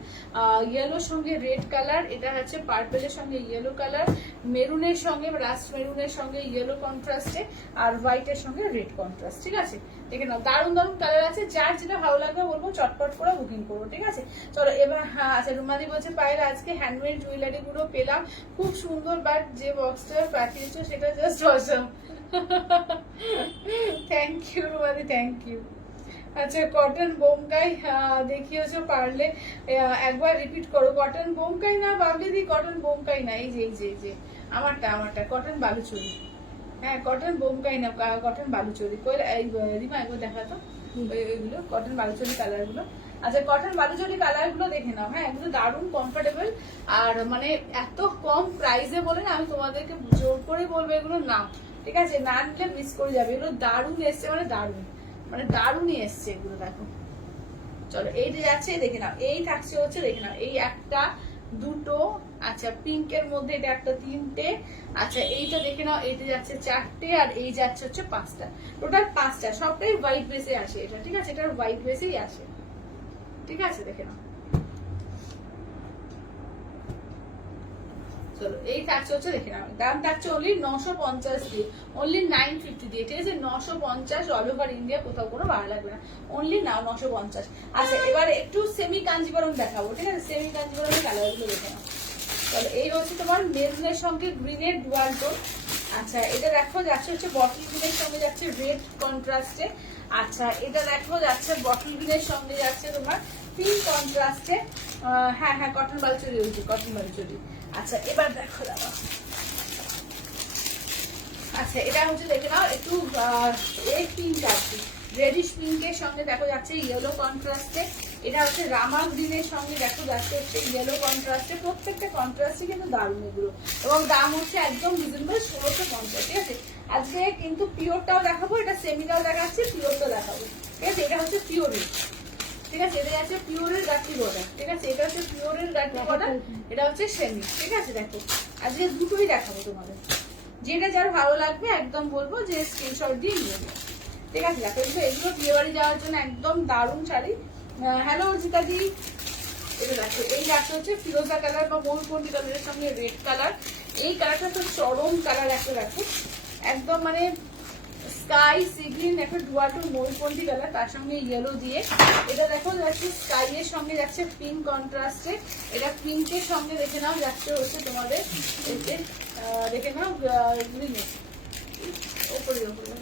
ইয়েলোর সঙ্গে রেড কালার, এটা হচ্ছে পার্পেলের সঙ্গে ইয়েলো কালার, মেরুনের সঙ্গে রাস্ট মেরুনের সঙ্গে ইয়েলো কন্ট্রাস্টে, আর হোয়াইটের সঙ্গে রেড কন্ট্রাস্ট, ঠিক আছে? দেখে নাও, দারুণ দারুণ কালার আছে, যার যেটা ভালো লাগবে বলবো চটপট করে বুকিং করবো, ঠিক আছে? চলো এবার, হ্যাঁ আচ্ছা, রুমাদি বলছে পায়েল আজকে হ্যান্ডমেড জুয়েলারি গুলো পেলাম খুব সুন্দর, বাট যে বক্সটা পাঠিয়েছো সেটা জাস্ট অসম। থ্যাংক ইউ রুমাদি, থ্যাংক ইউ। আচ্ছা, কটন বোমকাই দেখিয়েছো, পারলে একবার রিপিট করো। কটন বোমকাই না বাবলি দি, কটন বোমকাই না, এই যে এই যে এই যে আমারটা কটন বালুচরি। হ্যাঁ, কটন বোমকাই না, কটন বালুচরি। রিমা একবার দেখাতো ওইগুলো কটন বালুচরি কালার গুলো। আচ্ছা, কটন বালুচরি কালার গুলো দেখে নাও। হ্যাঁ, এগুলো দারুণ কমফোর্টেবল, আর মানে এত কম প্রাইসে বলে না, আমি তোমাদেরকে জোর করে বলবো এগুলো নাও, ঠিক আছে? না নিলে মিস করে যাবে। এগুলো দারুণ এসছে, মানে দারুণই এসছে এগুলো। দেখো, চলো এইটা যাচ্ছে দেখে নাও, এই থাকছে হচ্ছে দেখে নাও, এই একটা দুটো, আচ্ছা পিঙ্কের মধ্যে এটা একটা তিনটে, আচ্ছা এইটা দেখে নাও, এইটা যাচ্ছে চারটে, আর এই যাচ্ছে হচ্ছে পাঁচটা, টোটাল পাঁচটা, সবটাই হোয়াইট বেসে আসে এটা, ঠিক আছে? এটা হোয়াইট বেসেই আসে, ঠিক আছে? দেখে নাও, চলো এই থাকছে হচ্ছে দেখে নাও, দাম থাকছে অনলি 950 দিয়ে, অনলি 950 দিয়ে, ঠিক আছে? 950 অল ওভার ইন্ডিয়া, কোথাও কোনো ভাড়া লাগবে না, অনলি নাও 950। আচ্ছা, এবার একটু সেমি কাঞ্জিবরম দেখাবো, ঠিক আছে? সেমি কাঞ্জিবরমের কালারগুলো দেখে নাও। চলো, এই হচ্ছে তোমার মেরুনের সঙ্গে গ্রিনের ডুয়াল টোন। আচ্ছা, এটা দেখো যাচ্ছে হচ্ছে বটল গ্রিনের সঙ্গে যাচ্ছে রেড কন্ট্রাস্টে। আচ্ছা, এটা দেখো যাচ্ছে বটল গ্রিনের সঙ্গে যাচ্ছে তোমার পিঙ্ক কন্ট্রাস্টে। হ্যাঁ হ্যাঁ, কটন বালুচরি হয়েছে, কটন বালুচরি। আচ্ছা, এবার দেখো দাদা, আচ্ছা এটা হচ্ছে দেখে নাও, একটু এই পিঙ্ক আছে, রেডিশ পিঙ্কের সঙ্গে দেখো যাচ্ছে ইয়েলো কন্ট্রাস্টে। এটা হচ্ছে রামা গ্রিনের সঙ্গে দেখো যাচ্ছে হচ্ছে ইয়েলো কন্ট্রাস্টে, প্রত্যেকটা কন্ট্রাস্টে কিন্তু দারুণ এগুলো, এবং দাম হচ্ছে একদম রিজনেবল 1650, ঠিক আছে। আজকে কিন্তু পিওরটাও দেখাবো, এটা সেমিটাও দেখাচ্ছি, পিওরটাও দেখাবো, ঠিক আছে। এটা হচ্ছে পিওরের, ঠিক আছে। এটা হচ্ছে পিওরের গাঠি বর্ডার, ঠিক আছে। এটা হচ্ছে পিওরের গাঠি বর্ডার, এটা হচ্ছে সেমি, ঠিক আছে। দেখো আজকে দুটোই দেখাবো তোমাদের, যেটা যার ভালো লাগবে একদম বলবো যে স্ক্রিনশট দিয়ে নিয়ে নেবে, ঠিক আছে। দেখো এগুলো বিয়ে বাড়ি যাওয়ার জন্য একদম দারুণ শাড়ি। হ্যালো অর্জিতা দি, এটা দেখো এই একটা হচ্ছে ফিরোজা কালার বা ময়ূরকণ্ঠী কালারের সঙ্গে রেড কালার, এই কালারটা তো চরম কালার একটা, দেখো একদম মানে স্কাই সি গ্রিন, একটা ডুয়াটো ময়ূরকণ্ঠী কালার, তার সঙ্গে ইয়েলো দিয়ে। এটা দেখো যাচ্ছে স্কাই এর সঙ্গে যাচ্ছে পিঙ্ক কন্ট্রাস্টে, এটা পিঙ্কের সঙ্গে দেখে নাও যাচ্ছে হচ্ছে তোমাদের এতে দেখে নাও গ্রিনে ওপরে ওপরে।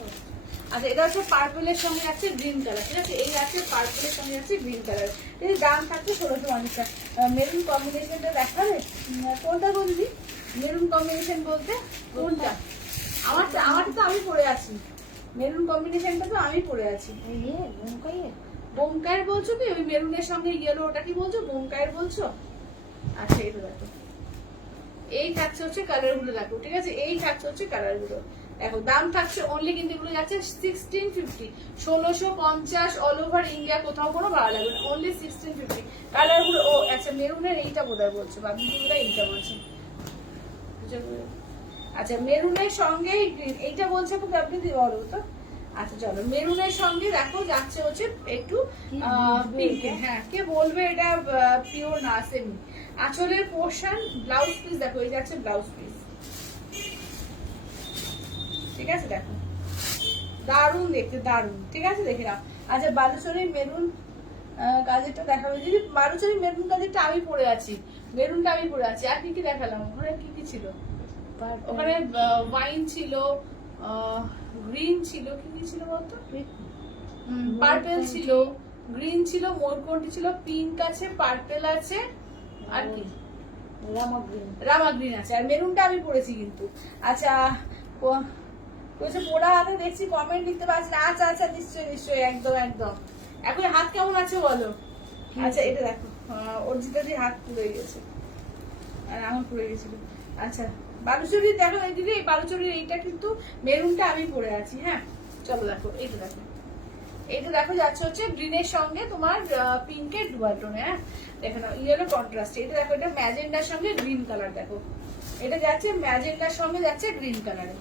আচ্ছা এটা হচ্ছে পার্পলের সঙ্গে আছে গ্রিন কালার, ঠিক আছে। এই আছে পার্পলের সঙ্গে আছে গ্রিন কালার, এই দাম থাকছে 1650। মেরুন কম্বিনেশনটা দেখাবে, কোনটা বলবি? মেরুন কম্বিনেশন বলতে কোনটা? আমারটা তো আমি পরে আছি, মেরুন কম্বিনেশনটা তো আমি পরে আছি। বোমকায়ের বলছো কি? ওই মেরুনের সঙ্গে ইয়েলো, ওটা কি বলছো? বোমকায়ের বলছো? আচ্ছা এটা দেখো, এই থাকছে হচ্ছে কালার গুলো, দেখো ঠিক আছে। এই থাকছে হচ্ছে কালার গুলো, দেখো দাম থাকছে অনলি কিন্তু এগুলো যাচ্ছে 1650, 1650 অল ওভার ইন্ডিয়া, কোথাও কোনো ভাড়া লাগবে না, অনলি 1650। কালার গুলো, ও আচ্ছা মেরুনের এইটা বোধহয় বলছো, বাবু বোধহয় এইটা বলছে। আচ্ছা মেরুনের সঙ্গে গ্রিন এইটা বলছে, আপনি বলো তো। আচ্ছা চলো, মেরুনের সঙ্গে দেখো যাচ্ছে হচ্ছে একটু পিঙ্ক, হ্যাঁ কে বলবে এটা পিওর না সেমি। আঁচলের পোর্শন, ব্লাউজ পিস দেখো এই যাচ্ছে ব্লাউজ পিস, ঠিক আছে। দেখো দারুণ দেখতে, দারুণ, ঠিক আছে দেখে নাও। আচ্ছা বালুচরি মেরুন কাজেরটা দেখাবো দিদি, বালুচরি মেরুন কাজেরটা আমি পরে আছি, মেরুনটা আমি পরে আছি। আর কি কি দেখালাম? ওখানে কি কি ছিল? ওখানে ওয়াইন ছিল, গ্রিন ছিল, কি কি ছিল বলতো? পার্পেল ছিল, গ্রিন ছিল, ময়ূরকণ্ঠী ছিল, পিঙ্ক আছে, পার্পেল আছে, আর কি রামা গ্রিন আছে, আর মেরুনটা আমি পরেছি কিন্তু। আচ্ছা পোড়া হাতে দেখছি কমেন্ট লিখতে পারছি না। আচ্ছা আচ্ছা নিশ্চয়ই নিশ্চয়ই, একদম একদম। এখন হাত কেমন আছে বলো? আচ্ছা এটা দেখো, অর্জিতা দিয়ে হাত পুড়ে গেছে আর আমার পুড়ে গেছিল। আচ্ছা বালুচরি দেখো এই দিদি, বালুচরির এইটা কিন্তু মেরুনটা আমি পরে আছি, হ্যাঁ চলো দেখো এইটা দেখো, এইটা দেখো যাচ্ছে হচ্ছে গ্রিনের সঙ্গে তোমার পিঙ্কের ডুয়াল টোনে, হ্যাঁ দেখো না ইয়েলো কন্ট্রাস্ট। এটা দেখো এটা ম্যাজেন্ডার সঙ্গে গ্রিন কালার, দেখো এটা যাচ্ছে ম্যাজেন্ডার সঙ্গে যাচ্ছে গ্রিন কালারে।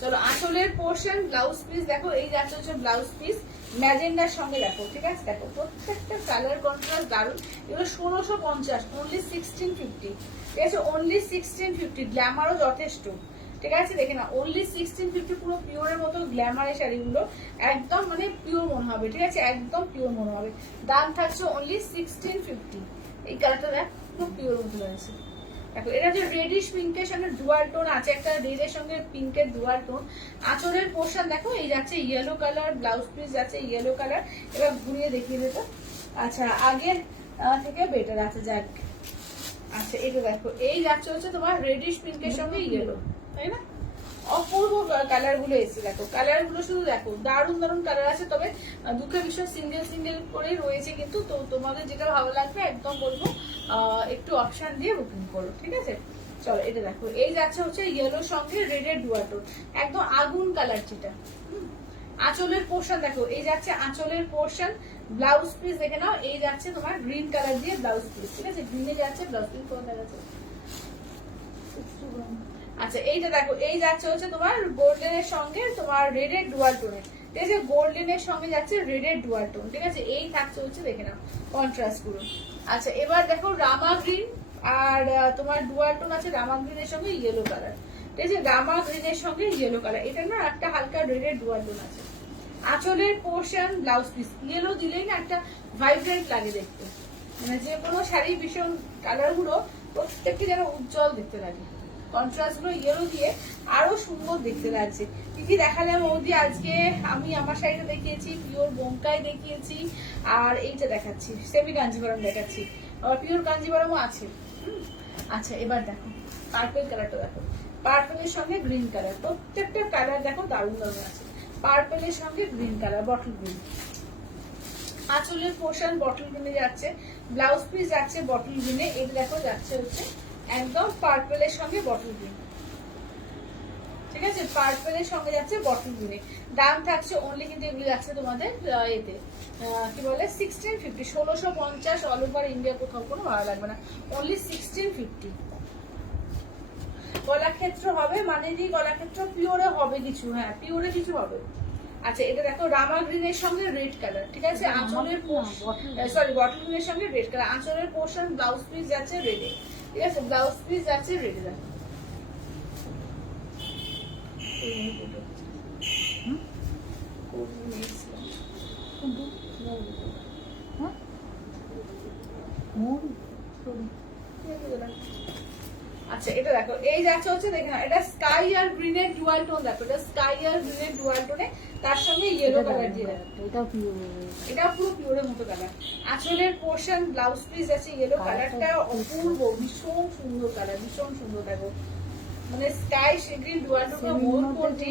চলো আঁচলের পোর্শন, ব্লাউজ পিস দেখো এই যাচ্ছে হচ্ছে ব্লাউজ পিস ম্যাজেন্ডার সঙ্গে, দেখো ঠিক আছে। দেখো প্রত্যেকটা কালার কন্ট্রাস্ট দারুন। এগুলো 1650, অনলি 1650, ঠিক আছে, অনলি 1650। গ্ল্যামারও যথেষ্ট, ঠিক আছে দেখে না, অনলি 1650, পুরো পিওরের মতো গ্ল্যামার এই শাড়িগুলো, একদম মানে পিওর মনে হবে, ঠিক আছে, একদম পিওর মনে হবে। দাম থাকছে অনলি 1650। এই কালারটা দেখ খুব পিওর মতো রয়েছে, দেখো এটা যে রেডিশ পিঙ্কের সঙ্গে ডুয়াল টোন আছে, একটা রেডের সঙ্গে পিঙ্কের ডুয়াল টোন। আঁচলের পোর্শন দেখো এই যাচ্ছে ইয়েলো কালার, ব্লাউজ পিস যাচ্ছে ইয়েলো কালার। এবার ঘুরিয়ে দেখিয়ে দেবো। আচ্ছা আগের থেকে বেটার আছে যাক। আচ্ছা এটা দেখো এই যাচ্ছে হচ্ছে তোমার রেডিশ পিঙ্কের সঙ্গে ইয়েলো, তাই না? অপূর্ব কালার গুলো এসছে, দেখো কালার গুলো শুধু দেখো, দারুণ দারুণ কালার আছে। তবে দুঃখের বিষয় সিঙ্গেল সিঙ্গেল করে রয়েছে কিন্তু, তো তোমাদের যেটা ভালো লাগবে একদম বলবো একটু অপশন দিয়ে বুকিং করো, ঠিক আছে। চলো এটা দেখো এই যাচ্ছে হচ্ছে ইয়েলোর সঙ্গে রেডের ডুয়াটো, একদম আগুন কালার যেটা। আঁচলের পোর্শন দেখো এই যাচ্ছে আঁচলের পোর্শন, ব্লাউজ পিস দেখে নাও এই যাচ্ছে তোমার গ্রিন কালার দিয়ে ব্লাউজ পিস, ঠিক আছে, গ্রিনে যাচ্ছে ব্লাউজ পিস। কোনটা যাচ্ছে? আচ্ছা এইটা দেখো এই যাচ্ছে হচ্ছে তোমার গোল্ডেনের সঙ্গে তোমার রেডের ডুয়াল টোনের, ঠিক আছে, গোল্ডেনের সঙ্গে যাচ্ছে রেডের ডুয়াল টোন, ঠিক আছে। এই থাকছে হচ্ছে দেখে নাও কন্ট্রাস্ট গুলো। আচ্ছা এবার দেখো রামা গ্রিন আর তোমার ডুয়াল টোন আছে রামা গ্রিনের সঙ্গে ইয়েলো কালার, ঠিক আছে, রামা গ্রিনের সঙ্গে ইয়েলো কালার। এটা না একটা হালকা রেডের ডুয়াল টোন আছে। আঁচলের পোর্শন, ব্লাউজ পিস ইয়েলো দিলেই না একটা ভাইব্রেন্ট লাগে দেখতে, মানে যে কোনো শাড়ি ভীষণ কালার গুলো প্রত্যেককে যেন উজ্জ্বল দেখতে লাগে। কন্ট্রাস্ট গুলো ইয়েলো দিয়ে আরো সুন্দর দেখতে লাগছে। কি কি দেখালাম বৌদি আজকে? আমি আমার শাড়িটা দেখিয়েছি, পিওর বোমকাই দেখিয়েছি, আর এইটা দেখাচ্ছি সেমি কাঞ্জিভারম দেখাচ্ছি, আবার পিওর কাঞ্জিভারমও আছে। আচ্ছা এবার দেখো পার্পল কালারটা দেখো, পার্পলের সঙ্গে গ্রিন কালার, প্রত্যেকটা কালার দেখো দারুণ দারুণ আছে। পার্পলের সঙ্গে গ্রিন কালার, বটল গ্রিন। আঁচলের পোর্শন বটল গ্রিনে যাচ্ছে, ব্লাউজ পিস যাচ্ছে বটল গ্রিনে। এটা দেখো যাচ্ছে হচ্ছে একদম পার্পলের সঙ্গে বটল গ্রিন, ঠিক আছে, পার্পলের সঙ্গে যাচ্ছে বটল গ্রিনে। দাম থাকছে অনলি কিন্তু এগুলো যাচ্ছে তোমাদের এতে কি বলে 1650, 1650 অল ওভার ইন্ডিয়া, কোথাও কোনো ভালো লাগবে না, অনলি 1650। গলাক্ষেত্র হবে মানে যে গলাক্ষেত্র পিওরে হবে কিছু, হ্যাঁ পিওরে কিছু হবে। আচ্ছা এটা দেখো রামা গ্রিনের সঙ্গে রেড কালার, ঠিক আছে, আঁচলের সরি বটল গ্রিনের সঙ্গে রেড কালার, আঁচলের পোর্শন ব্লাউজ পিস যাচ্ছে রেডে, ঠিক আছে, ব্লাউজ পিস যাচ্ছে রেডে। দেখো আচ্ছা এটা দেখো এই যাচ্ছে হচ্ছে দেখে না, এটা স্কাই আর গ্রিনের ডুয়াল টোন, দেখো এটা স্কাই আর গ্রিনের ডুয়াল টোনে, তার সঙ্গে ইয়েলো কালার দিয়ে দেখো, এটা পুরো পিওরের মতো কালার। আঁচলের পোর্শন ব্লাউজ পিস আছে ইয়েলো কালারটা, অপূর্ব ভীষণ সুন্দর কালার, ভীষণ সুন্দর। দেখো মানে sky sea green dual tone, more কোনটি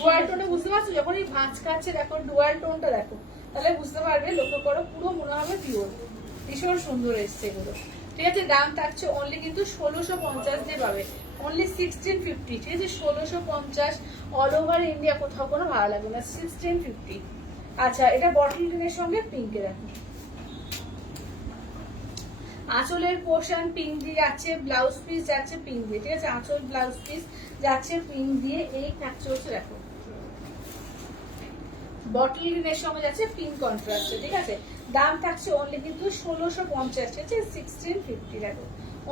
ডুয়াল টোনে বুঝতে পারছো, যখন এই ভাঁজ কাটছে দেখো ডুয়াল টোনটা দেখো, তাহলে বুঝতে পারবে, লক্ষ্য করো পুরো মনে হবে পিওর, ভীষণ সুন্দর এসছে এগুলো, ঠিক আছে। দাম থাকছে অনলি কিন্তু 1650 দিয়ে পাবে, অনলি 1650, ঠিক আছে, 1650 অল ওভার ইন্ডিয়া, কোথাও কোনো ভালো লাগবে না, 1650। আচ্ছা এটা বটল গ্রিনের সঙ্গে পিঙ্কে দেখো, আঁচলের পোর্শন পিঙ্ক দিয়ে যাচ্ছে, ব্লাউজ পিস যাচ্ছে পিঙ্ক দিয়ে, ঠিক আছে, আঁচল ব্লাউজ পিস যাচ্ছে পিঙ্ক দিয়ে। এই থাকছে হচ্ছে দেখো বটল গ্রিনের সঙ্গে যাচ্ছে পিঙ্ক কন্ট্রাস্টে, ঠিক আছে। দাম থাকছে অনলি কিন্তু 1650, ঠিক আছে, 1650। দেখো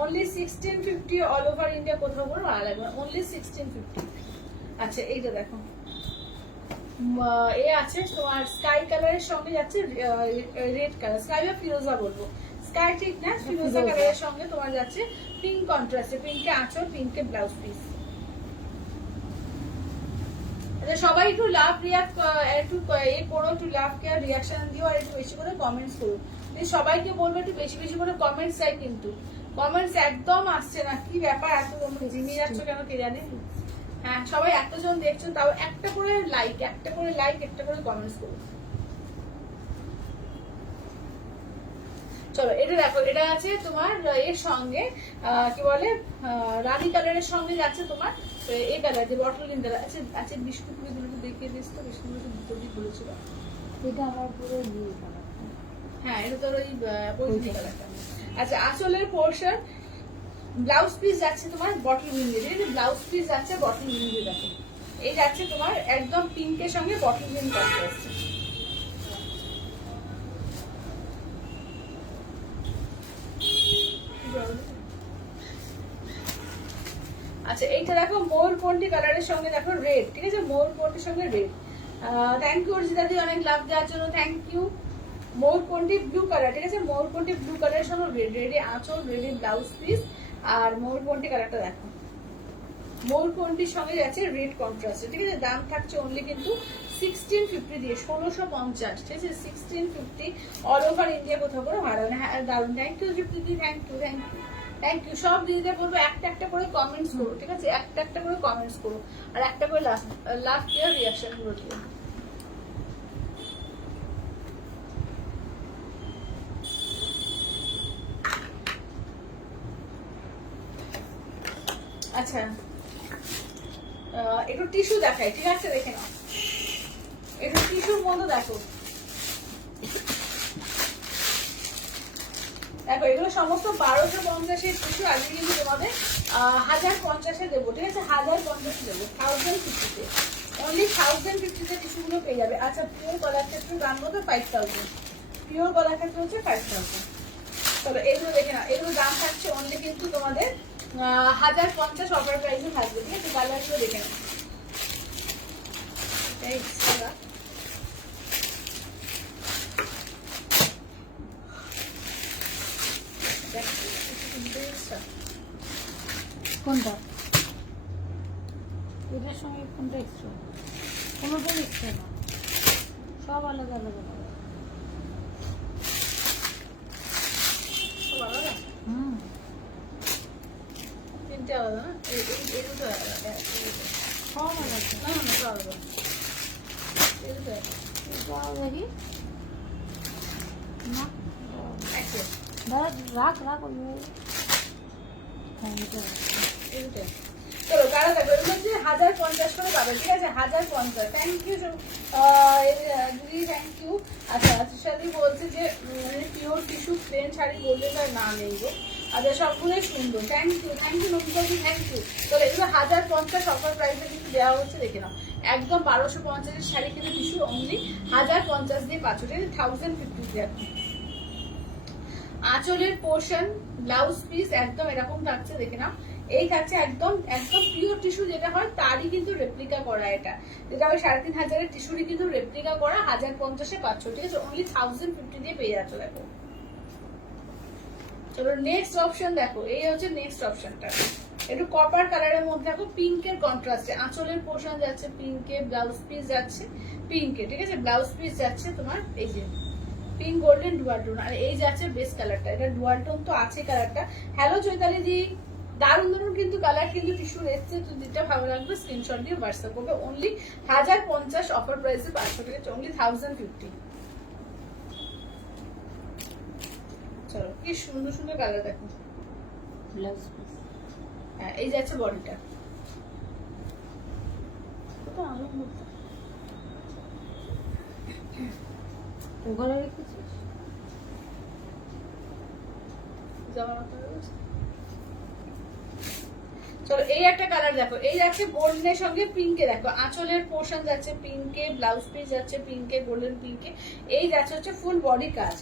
অনলি 1650 অল ওভার ইন্ডিয়া, কোথাও কোনো ভালো লাগবে না, অনলি 1650। আচ্ছা এইটা দেখো এ আছে তোমার স্কাই কালারের সঙ্গে যাচ্ছে রেড কালার, স্কাই বা ফিরোজা বলবো, স্কাই ঠিক না, ফিরোজা কালারের সঙ্গে তোমার যাচ্ছে পিঙ্ক কন্ট্রাস্টে, পিঙ্কে আঁচল পিঙ্কে ব্লাউজ পিস। সবাই একটু লাভ রিয়াক্ট একটু এ করো, একটু লাভ কেয়ার রিয়াকশন দিও, আর একটু বেশি করে কমেন্টস করো। সবাইকে বলবো একটু বেশি বেশি করে কমেন্টস চাই, কিন্তু কমেন্টস একদম আসছে না, কি ব্যাপার এত তোমরা ঝিমিয়ে যাচ্ছ কেন কে জানে। হ্যাঁ সবাই এতজন দেখছো, তাও একটা করে লাইক, একটা করে লাইক, একটা করে কমেন্টস করো। চলো এটা দেখো, এটা আছে তোমার এর সঙ্গে কি বলে রানী কালারের সঙ্গে যাচ্ছে তোমার এই কালার, যে বটল গ্রিন কালার আছে, আছে বিস্কুট গুলো দেখিয়ে দিস তো, বিস্কুট গুলো ভিতর দিয়ে বলেছিল, এটা আমার পুরো নীল কালার, হ্যাঁ এটা তোর ওই পরিচিত কালারটা। আচ্ছা আঁচলের পোর্শন ব্লাউজ পিস যাচ্ছে তোমার বটল গ্রিন দিয়ে, ঠিক আছে, ব্লাউজ পিস যাচ্ছে বটল গ্রিন দিয়ে। দেখো এই যাচ্ছে তোমার একদম পিঙ্কের সঙ্গে বটল গ্রিন কন্ট্রাস্ট। আচ্ছা এইটা দেখো ময়ূরপন্থী কালারের সঙ্গে দেখো রেড, ঠিক আছে, ময়ূরপন্থীর সঙ্গে রেড। থ্যাংক ইউ অর্জিতা দি অনেক লাভ দেওয়ার জন্য, থ্যাংক ইউ। ময়ূরপন্থী ব্লু কালার, ঠিক আছে, ময়ূরপন্থী ব্লু কালারের সঙ্গে রেড, রেডি আঁচল, রেডি ব্লাউজ পিস, আর ময়ূরপন্থী কালারটা দেখো ময়ূরপন্থীর সঙ্গে যাচ্ছে রেড কন্ট্রাস্ট, ঠিক আছে। দাম থাকছে অনলি কিন্তু 1650 দিয়ে, 1650, ঠিক আছে, 1650 অল ওভার ইন্ডিয়া, কোথাও করে ভাড়া না। হ্যাঁ দারুন, থ্যাংক ইউ দিদি, thank you, thank you, thank you. সব দিদিদের বলবো একটা একটা করে কমেন্টস করো, ঠিক আছে, একটা একটা করে কমেন্টস করো, আর একটা করে লাভ দেওয়ার রিয়াকশন গুলো দিও। আচ্ছা একটু টিস্যু দেখাই, ঠিক আছে, দেখে নাও একটু টিস্যুর মতো দেখো, দেখো এগুলো সমস্ত 1250 টিস্যু, আজকে কিন্তু তোমাদের 1050 দেবো, ঠিক আছে, 1050 দেবো, 1050-তে, অনলি 1050-তে টিস্যুগুলো পেয়ে যাবে। আচ্ছা পিওর কলাক্ষেত্র দাম কত? 5000, পিওর কলাক্ষেত্র হচ্ছে 5000। চলো এগুলো দেখে নাও, এগুলো দাম থাকছে অনলি কিন্তু তোমাদের 1050 অফার প্রাইসে থাকবে, ঠিক আছে। কালারগুলো দেখে নাও, কোনটা এটার সঙ্গে কোনটা এক্সট্রা? কোনোটাই এক্সট্রা না, সব আলাদা আলাদা। হুম তিনটে আলাদা না, এই দুটো আলাদা, সব আলাদা। না না আলাদা, এই দুটো দেখি না একটা দাঁড়া, রাখ রাখ ওই হ্যাঁ এটা রাখ। এইটা। চলো কারা দেখো এগুলো হচ্ছে 1050 করে পাবে, ঠিক আছে? 1050। থ্যাংক ইউ দিদি, থ্যাংক ইউ। আচ্ছা শাদি বলছে যে পিওর টিস্যু প্লেন শাড়ি বললে তার না নেই গো। আচ্ছা সবগুলোই সুন্দর, থ্যাংক ইউ নবীনজি, থ্যাংক ইউ। তো এগুলো 1050 অফার প্রাইসে কিন্তু দেওয়া হচ্ছে, দেখে নাও। একদম 1250 শাড়ি কিন্তু টিস্যু অনলি 1050 দিয়ে পাচ্ছ, ঠিক আছে? 1050 দিয়ে। আঁচলের পোর্শন ব্লাউজ পিস একদম এরকম থাকছে, দেখে নাও। এই থাকছে একদম একদম পিওর টিস্যু যেটা হয় তারই কিন্তু রেপ্লিকা করা, এটা যেটা ওই 3500 টিস্যুরই কিন্তু রেপ্লিকা করা 1050-এ পাচ্ছ, ঠিক আছে? অনলি 1050 দিয়ে পেয়ে যাচ্ছ, দেখো। চলো নেক্সট অপশন দেখো, এই হচ্ছে নেক্সট অপশনটা। একটু কপার কালারের মধ্যে দেখো, পিঙ্কের কন্ট্রাস্টে আঁচলের পোর্শন যাচ্ছে পিঙ্কে, ব্লাউজ পিস যাচ্ছে পিঙ্কে, ঠিক আছে? ব্লাউজ পিস যাচ্ছে তোমার এই যে পিঙ্ক গোল্ডেন ডুয়াল টোন, আর এই যাচ্ছে বেস কালারটা, এটা ডুয়াল টোন তো আছে কালারটা। হ্যালো চৈতালি জি, দারুণ দারুণ কিন্তু কালার কিন্তু টিস্যু এসছে, তো যেটা ভালো লাগবে স্ক্রিনশট দিয়ে হোয়াটসঅ্যাপ করবে। অনলি 1050 অফার প্রাইসে 500, ঠিক আছে? অনলি 1050। চলো কি সুন্দর সুন্দর কালার দেখো। ব্লাউজ পিস হ্যাঁ এই যাচ্ছে বডিটা, ওটা আলো মতো ওগুলো রেখেছিস জামার মতো রয়েছে। চলো এই একটা কালার দেখো, এই যাচ্ছে গোল্ডেনের সঙ্গে পিঙ্কে, দেখো আঁচলের পোর্শন যাচ্ছে পিঙ্কে, ব্লাউজ পিস যাচ্ছে পিঙ্কে, গোল্ডেন পিঙ্কে, এই যাচ্ছে হচ্ছে ফুল বডি কাজ।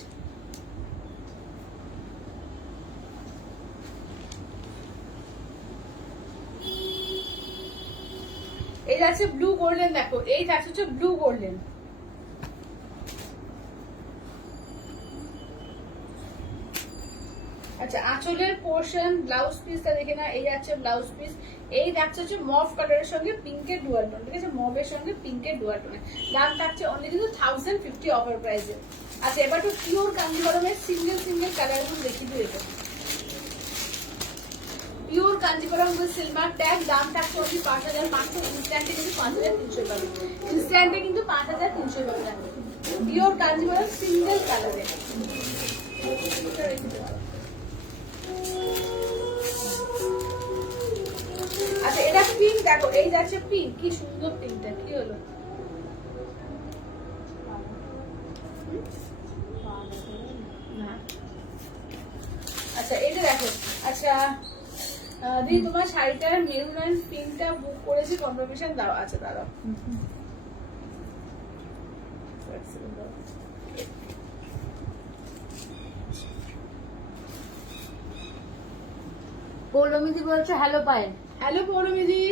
এই যাচ্ছে ব্লু গোল্ডেন, দেখো এই যাচ্ছে হচ্ছে ব্লু গোল্ডেন। আচ্ছা আঁচলের পোর্শন ব্লাউজ পিসটা দেখে না, এই যাচ্ছে ব্লাউজ পিস, এই যাচ্ছে হচ্ছে মভ কালারের সঙ্গে পিঙ্কের ডুয়াল টোন, ঠিক আছে? মভের সঙ্গে পিঙ্কের ডুয়াল টোনে দাম থাকছে অনলি কিন্তু 1050 অফার প্রাইসে। আচ্ছা এবার তো পিওর কাঞ্জিভরমের সিঙ্গেল সিঙ্গেল কালার গুলো দেখিয়ে দিই। এটা pure Kanjeevaram with silver tag, দাম থাকছে অনলি 5500। ইনস্ট্যান্টে কিন্তু 5300 পাবে, ইনস্ট্যান্টে কিন্তু 5300 পাবে। পিওর কাঞ্জিভরম সিঙ্গেল কালারে। আচ্ছা এটা পিঙ্ক দেখো, এই যাচ্ছে পিঙ্ক, কি সুন্দর পিঙ্কটা, কি হলো? না আচ্ছা এটা দেখো। আচ্ছা দিদি তোমার শাড়িটার মেরুন এন্ড পিঙ্কটা বুক করেছি, কনফার্মেশন দাও। আচ্ছা দাঁড়াও, পৌলমিদি বলছো হ্যালো পায়েল। হ্যালো পৌরমিদি,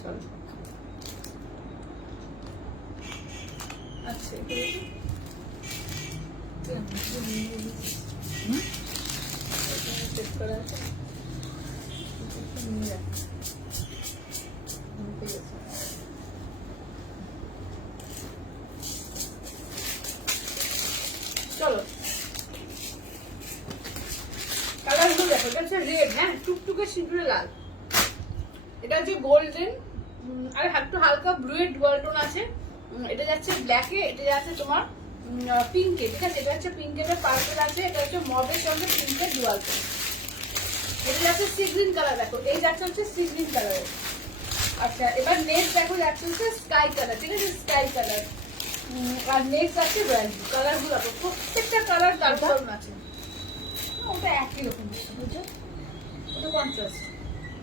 চলো আচ্ছা চেক করা আছে। চলো কালার গুলো দেখো, এটা হচ্ছে রেড, হ্যাঁ টুকটুকে সিঁদুরে লাল, এটা হচ্ছে গোল্ডেন, আর একটু হালকা ব্লু এর ডুয়াল টোন আছে। এটা যাচ্ছে ব্ল্যাকে, এটা যাচ্ছে তোমার পিঙ্কে, ঠিক আছে? এটা হচ্ছে পিঙ্কের পার্পল আছে, এটা হচ্ছে মবের সঙ্গে পিঙ্কের ডুয়াল টোন। এটা যাচ্ছে সি গ্রিন কালার, দেখো এই যাচ্ছে হচ্ছে সি গ্রিন কালারের। আচ্ছা এবার নেক্সট দেখো যাচ্ছে হচ্ছে স্কাই কালার, ঠিক আছে? Sky colour. আর নেক্সট আছে ব্র্যান্ড কালার গুলো, প্রত্যেকটা কালার দারুণ আছে। ওটা একই রকম, বুঝছো? ওটা কন্ট্রাস্ট।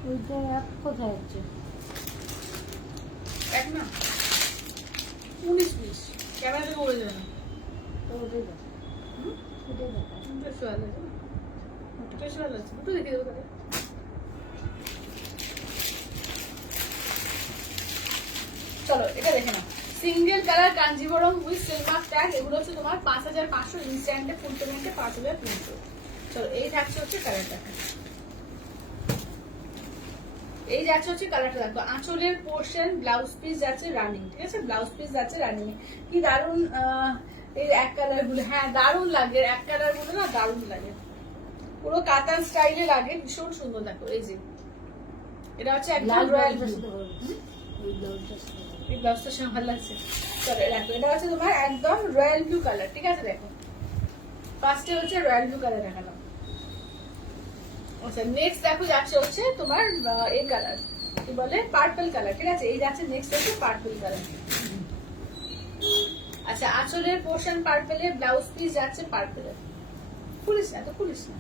ওইটা এক কোথায় হচ্ছে এক না 19-20 ক্যামেরা থেকে উড়ে যাবে না। তো ওটাই দেখ, ওটাই দেখা। বেশ ভালো আছে, বেশ ভালো আছে। একটু দেখে দেবো তাহলে। চলো এটা দেখে নাও, single colour Kanjeevaram with silk mark tag, এগুলো হচ্ছে তোমার 5500, ইনস্ট্যান্টে ফুল পেমেন্টে 5300। চলো এই থাকছে হচ্ছে কালারটা, এই যাচ্ছে হচ্ছে কালারটা দেখো, আঁচলের পোর্শন ব্লাউজ পিস যাচ্ছে রানিং, ঠিক আছে, ব্লাউজ পিস যাচ্ছে রানিং। কি দারুন এই এক কালার গুলো, হ্যাঁ দারুন লাগে, এক কালার গুলো না দারুন লাগে, পুরো কাতান স্টাইলে লাগে, ভীষণ সুন্দর। দেখো এই যে এটা হচ্ছে একদম রয়্যাল ব্লু, এই ব্লাউজটা সঙ্গে ভালো লাগছে। চলো দেখো এটা হচ্ছে তোমার একদম রয়্যাল ব্লু কালার, ঠিক আছে, দেখো ফার্স্টে হচ্ছে রয়্যাল ব্লু কালার দেখালাম। আচ্ছা নেক্সট দেখো যাচ্ছে হচ্ছে তোমার এই কালার, কি বলে পার্পল কালার, ঠিক আছে, এই যাচ্ছে নেক্সট হচ্ছে পার্পল কালার। আচ্ছা আঁচলের পোর্শন পার্পেলে, ব্লাউজ পিস যাচ্ছে পার্পেলে, খুলিস না তো খুলিস না।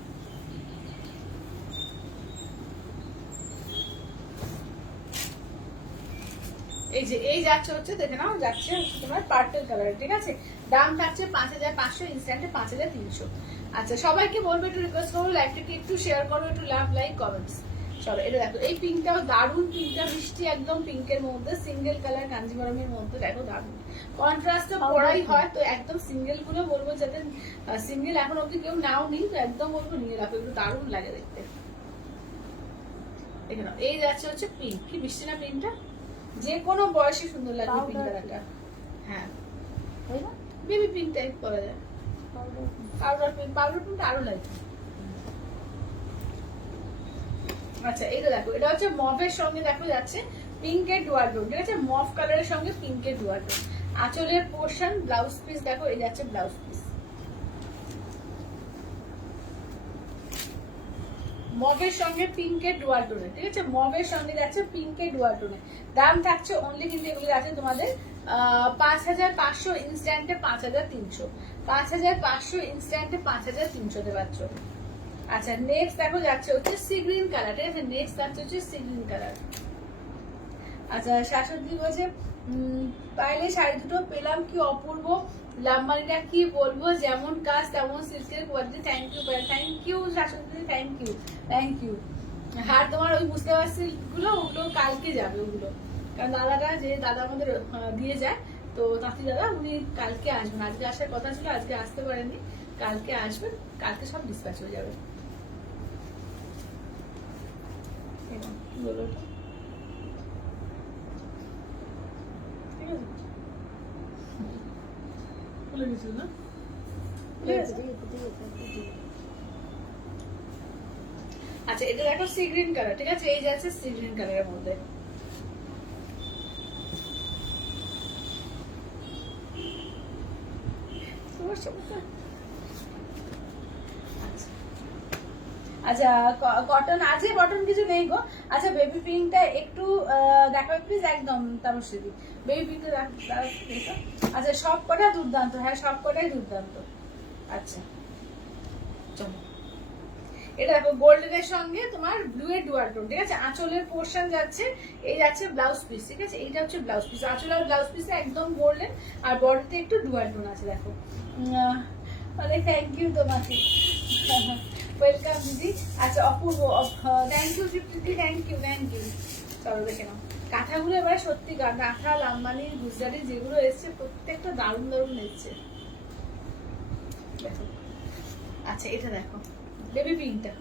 এই যে এই যাচ্ছে হচ্ছে দেখে নাও, যাচ্ছে হচ্ছে তোমার পার্পল কালার, ঠিক আছে, দাম থাকছে 5500, ইনস্ট্যান্টে 5300। আচ্ছা সবাইকে বলবো একটু রিকোয়েস্ট করবো লাইভটাকে একটু শেয়ার করো, একটু লাভ লাইক কমেন্টস। চলো এটা দেখো, এই পিঙ্কটাও দারুন, পিঙ্কটা মিষ্টি একদম পিঙ্কের মধ্যে, সিঙ্গেল কালার কাঞ্জিবরমের মধ্যে, দেখো দারুন কন্ট্রাস্টে পড়াই হয় তো একদম সিঙ্গেল গুলো বলবো, যাতে সিঙ্গেল এখন অব্দি কেউ নাও নি তো একদম বলবো নিয়ে রাখো, একটু দারুন লাগে দেখতে। দেখে নাও এই যাচ্ছে হচ্ছে পিঙ্ক, কি মিষ্টি না পিঙ্কটা, যে কোনো বয়সে সুন্দর লাগবে পিঙ্ক কালারটা। হ্যাঁ বেবি পিঙ্ক টাইপ করা যায়, পাউডার পিঙ্ক, পাউডার পিঙ্ক আরো লাগবে। আচ্ছা এটা দেখো, এটা হচ্ছে মভের সঙ্গে দেখো যাচ্ছে পিঙ্কের ডুয়াল টোন, ঠিক আছে, মভ কালারের সঙ্গে পিঙ্কের ডুয়াল টোন। আঁচলের পোর্শন ব্লাউজ পিস দেখো, এই যাচ্ছে ব্লাউজ পিস মভের সঙ্গে পিঙ্কের ডুয়াল টোনে, ঠিক আছে, মভের সঙ্গে যাচ্ছে পিঙ্কের ডুয়াল টোনে। দাম থাকছে অনলি কিন্তু এগুলো আছে তোমাদের 5500, ইনস্ট্যান্টে 5300, 5500 ইনস্ট্যান্টে 5300 পাচ্ছ। আচ্ছা নেক্সট দেখো যাচ্ছে হচ্ছে সি গ্রিন কালার, ঠিক আছে, নেক্সট যাচ্ছে হচ্ছে সি গ্রিন কালার। আচ্ছা শাশুড়ি বলছে পাইলে শাড়ি দুটো পেলাম, কি অপূর্ব, লাম্বারিটা কি বলবো, যেমন কাজ তেমন সিল্কের quality, thank you thank you শাশুড়ি, থ্যাংক ইউ থ্যাংক ইউ। আর তোমার ওই বুঝতে পারছি গুলো, ওগুলো কালকে যাবে ওগুলো, কারণ দাদাটা যে দাদা আমাদের দিয়ে যায় তো তাঁতি দাদা, উনি কালকে আসবেন, আজকে আসার কথা ছিল আজকে আসতে পারেননি, কালকে আসবেন, কালকে সব ডিসপ্যাচ হয়ে যাবে। কি বলো ওটা, ঠিক আছে খুলে দিচ্ছিল না, আচ্ছা এটা দেখো সি গ্রিন কালার, ঠিক আছে, এই যাচ্ছে সি গ্রিন কালারের মধ্যে। আচ্ছা কটন আছে, কটন কিছু নেই গো। আচ্ছা বেবি পিঙ্কটা একটু দেখাবে প্লিজ, একদম তামসিদি বেবি পিঙ্কটা দেখো। আচ্ছা সব কটা দুর্দান্ত, হ্যাঁ সব কটাই দুর্দান্ত। আচ্ছা চলো এটা দেখো গোল্ডেনের সঙ্গে তোমার ব্লু এর ডুয়াল টোন, ঠিক আছে, আঁচলের পোর্শন যাচ্ছে, এই যাচ্ছে ব্লাউজ পিস, ঠিক আছে, এইটা হচ্ছে ব্লাউজ পিস, আঁচল আর ব্লাউজ পিসে একদম গোল্ডেন, আর বডিতে একটু ডুয়াল টোন আছে দেখো। অনেক থ্যাংক ইউ তোমাকে, ওয়েলকাম দিদি। আচ্ছা অপূর্ব, থ্যাংক ইউ দিদি, থ্যাংক ইউ থ্যাংক ইউ। চলো দেখে নাও কাঁথাগুলো এবার সত্যি কাঁথা লাম্বানি গুজরাটি যেগুলো এসছে প্রত্যেকটা দারুণ দারুণ এসছে দেখো। আচ্ছা এটা দেখো বেবি পিঙ্কটা,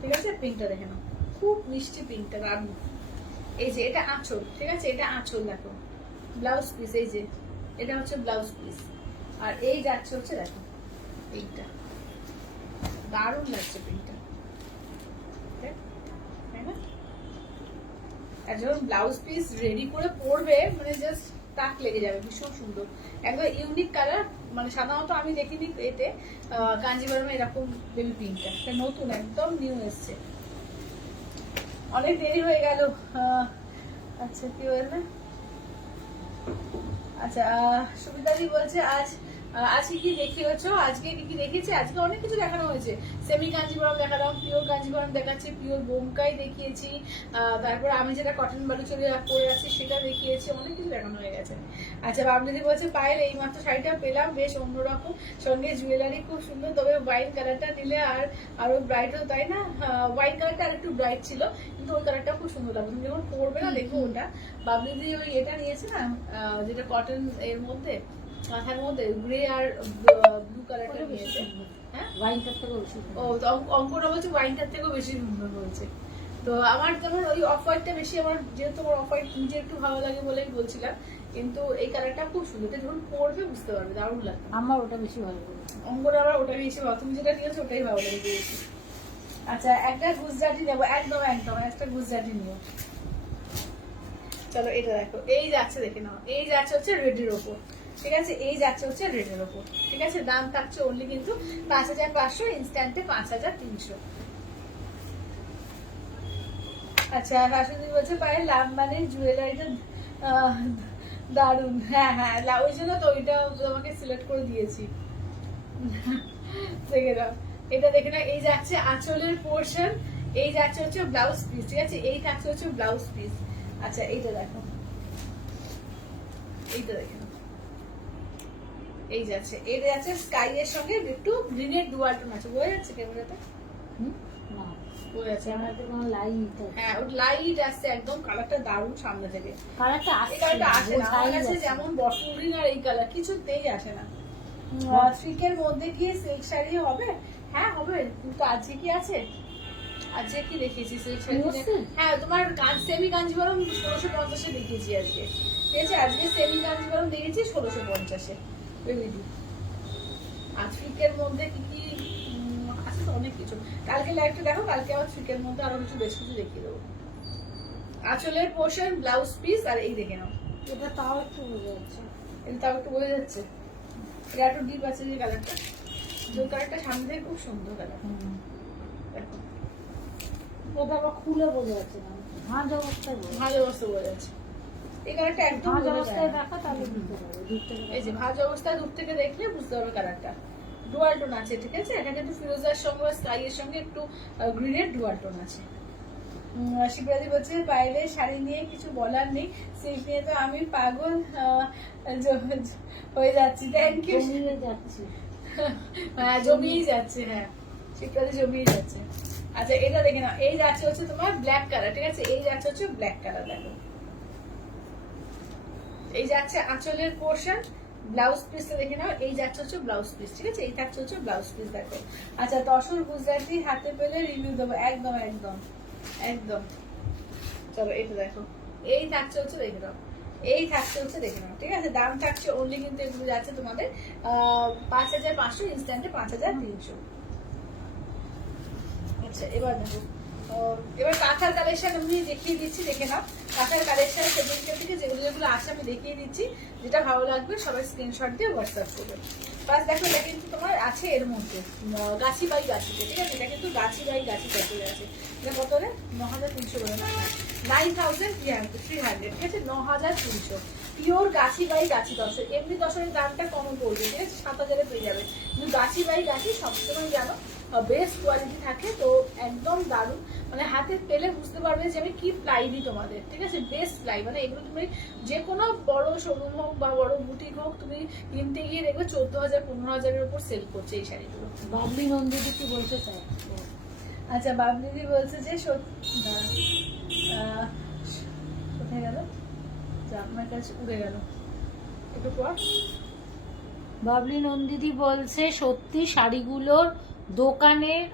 ঠিক আছে, পিঙ্কটা দেখে নাও খুব মিষ্টি পিঙ্কটা দারুণ। এই যে এটা আঁচল, ঠিক আছে, এটা আঁচল দেখো, ব্লাউজ পিস, এই যে এটা হচ্ছে ব্লাউজ পিস, আর এই যাচ্ছে হচ্ছে দেখো এইটা, দারুণ লাগছে পিঙ্কটা, তাই না? আর যখন ব্লাউজ পিস রেডি করে পরবে মানে জাস্ট তাক লেগে যাবে, ভীষণ সুন্দর, একদম ইউনিক কালার, মানে সাধারণত আমি দেখিনি এতে কাঞ্জিবরমে এরকম বেবি পিঙ্কটা, এটা নতুন একদম নিউ এসছে, অনেক দেরি হয়ে গেল। আচ্ছা কি বলবে, আচ্ছা সুবিধাদি বলছে আজ আজকে কি দেখিয়েছো? আজকে কি দেখিয়েছে? আজকে অনেক কিছু দেখানো হয়েছে। সেমি কাঞ্জিবরম দেখালাম, পিওর কাঞ্জিবরম দেখাচ্ছি, পিওর বোমকাই দেখিয়েছি, তারপর আমি যেটা কটন বালুচরি পরে আছি সেটা দেখিয়েছি, অনেক কিছু দেখানো হয়ে গেছে। আচ্ছা বাবলিদি বলছে পায়েল এই মাত্র শাড়িটা পেলাম, বেশ অন্যরকম, সঙ্গে জুয়েলারি খুব সুন্দর, তবে ওয়াইন কালারটা নিলে আরো ব্রাইট হতো, তাই না? ওয়াইন কালারটা আর একটু ব্রাইট ছিল, কিন্তু ওই কালারটা খুব সুন্দর লাগবে, তুমি যখন পরবে না দেখো ওটা। বাবলিদি ওই এটা নিয়েছে না, যেটা কটন এর মধ্যে, মাথার মধ্যে গ্রে আর ব্লু কালারটা নিয়েছে। হ্যাঁ ওয়াইনটার থেকে বেশি ও তো অঙ্কটা বলছে ওয়াইনটার থেকেও বেশি সুন্দর বলছে। তো আমার যেমন ওই অফ হোয়াইটটা বেশি, আমার যেহেতু আমার অফ হোয়াইট নিজে একটু ভালো লাগে বলেই বলছিলাম, কিন্তু এই কালারটা খুব সুন্দর, এটা যখন পরবে বুঝতে পারবে, দারুণ লাগবে। আমার ওটা বেশি ভালো লেগেছে। অঙ্কটা আবার ওটা বেশি ভালো, তুমি যেটা নিয়েছো ওটাই ভালো লেগে দিয়েছি। আচ্ছা একটা গুজরাটি নেবো, একদম একদম একটা গুজরাটি নিও। চলো এটা দেখো, এই যাচ্ছে দেখে নাও, এই যাচ্ছে হচ্ছে রেডের ওপর, ঠিক আছে? এই যাচ্ছে হচ্ছে রেডের ওপর, ঠিক আছে? দাম থাকছে অনলি কিন্তু 5500, ইনস্ট্যান্টে 5300। আচ্ছা শাশুড়ি বলছে পায়ের লাভ মানে জুয়েলারিটা দারুন। হ্যাঁ হ্যাঁ, ওই জন্য তো ওইটা তোমাকে সিলেক্ট করে দিয়েছি। দেখে নাও, এটা দেখে নাও, এই যাচ্ছে আঁচলের পোর্শন, এই যাচ্ছে হচ্ছে ব্লাউজ পিস, ঠিক আছে? এই থাকছে হচ্ছে ব্লাউজ পিস। আচ্ছা এইটা দেখো, এইটা দেখে নাও, এই যাচ্ছে, এটা যাচ্ছে স্কাই এর সঙ্গে একটু গ্রিনের ডুয়াল টোন আছে, বোঝা যাচ্ছে ক্যামেরাতে? না বোঝা যাচ্ছে ক্যামেরাতে কোনো লাইট আছে। হ্যাঁ ওটা লাইট আসছে একদম, কালারটা দারুণ সামনে থেকে। কালারটা এই কালারটা আসে না আমার কাছে, যেমন বটল গ্রিন আর এই কালার কিছুতেই আসে না। সিল্কের মধ্যে কি সিল্ক শাড়ি হবে? হ্যাঁ হবে, কিন্তু আজকে কি আছে? আজকে কি দেখিয়েছি সিল্ক শাড়ি? হ্যাঁ তোমার সেমি কাঞ্জিবরম 1650-এ দেখিয়েছি আজকে, ঠিক আছে? আজকে সেমি কাঞ্জিবরম দেখেছি 1650-এ। আর সিল্কের মধ্যে কি কি আছে তো অনেক কিছু, কালকে লাইভটা দেখো, কালকে আবার সিল্কের মধ্যে আরো কিছু বেশ কিছু দেখিয়ে দেবো। আঁচলের পোর্শন, ব্লাউজ পিস, আর এই দেখে নাও, এটা তাও একটু বোঝা যাচ্ছে। এটা তাও একটু বোঝা যাচ্ছে, এটা একটু ডিপ আছে যে কালারটা, যে কালারটা সামনে থেকে খুব সুন্দর কালার। দেখো এটা আবার খুলে বোঝা যাচ্ছে না, ভাঁজ অবস্থায় ভালো অবস্থা বোঝা যাচ্ছে, এই কালারটা একদম ভাঁজ বোঝা অবস্থায় যায় না। দেখা তাহলে বুঝতে পারবে, দূর থেকে এই যে ভাজ অবস্থায় দূর থেকে দেখলে বুঝতে পারবে কালারটা, ডুয়াল টোন আছে, ঠিক আছে? এটা কিন্তু ফিরোজার সঙ্গে স্কাই এর সঙ্গে একটু গ্রিনের ডুয়াল টোন আছে। শিবরাজি বলছে পায়েলের শাড়ি নিয়ে কিছু বলার নেই, সিল্ক নিয়ে তো আমি পাগল হয়ে যাচ্ছি। Thank you. জমিয়ে যাচ্ছে। হ্যাঁ জমিয়েই যাচ্ছে, হ্যাঁ শিবরাজি জমিয়ে যাচ্ছে। আচ্ছা এটা দেখে নাও, এই যাচ্ছে হচ্ছে তোমার ব্ল্যাক কালার, ঠিক আছে? এই যাচ্ছে হচ্ছে ব্ল্যাক কালার, দেখো এই যাচ্ছে আঁচলের পোর্শন, ব্লাউজ পিসটা দেখে নাও, এই যাচ্ছে হচ্ছে ব্লাউজ পিস, ঠিক আছে? এই থাকছে হচ্ছে ব্লাউজ পিস, দেখো। আচ্ছা তসর গুজরাটি হাতে পেলে রিভিউ দেবো, একদম একদম একদম। চলো এটা দেখো, এই থাকছে হচ্ছে দেখে নাও, এই থাকছে হচ্ছে দেখে নাও, ঠিক আছে? দাম থাকছে অনলি কিন্তু এগুলো যাচ্ছে তোমাদের 5500, ইনস্ট্যান্টে 5300। আচ্ছা এবার দেখো, এবার কাঁথার কালেকশন আমি দেখিয়ে দিচ্ছি, দেখে নাও। কাঁথার কালেকশন সেদিনকার থেকে যেগুলো যেগুলো আছে আমি দেখিয়ে দিচ্ছি, যেটা ভালো লাগবে সবাই স্ক্রিনশট দিয়ে হোয়াটসঅ্যাপ করবে। ফার্স্ট দেখো, এটা কিন্তু তোমার আছে এর মধ্যে গাছি বাই গাছিতে, ঠিক আছে? এটা কিন্তু গাছি বাই গাছি প্যাকেজ আছে। এটা কত রে? 9300 বলে না, 9300, ঠিক আছে? 9300 পিওর গাছি বাই গাছি দশর। এমনি দশরের দামটা কম পড়বে, ঠিক আছে? 7000-এ পেয়ে যাবে, কিন্তু গাছি বাই গাছি সবসময় জানো বেস্ট কোয়ালিটি থাকে, তো একদম দারুণ, মানে হাতে পেলে বুঝতে পারবে যে আমি কি প্লাই দিই তোমাদের, ঠিক আছে? বেস্ট প্লাই, মানে এগুলো তুমি যে কোনো বড় শোরুম হোক বা বড় বুটিক হোক, তুমি কিনতে গিয়ে দেখবে 14,000 15,000-এর উপর সেল করছে এই শাড়িগুলো। বাবলি নন্দিনী কি বলতে চাই? আচ্ছা বাবলিদি বলছে যে কোথায় গেল, আমার কাছে উড়ে গেল, একটু পর। বাবলি নন্দিনী বলছে সত্যি শাড়িগুলোর দোকানের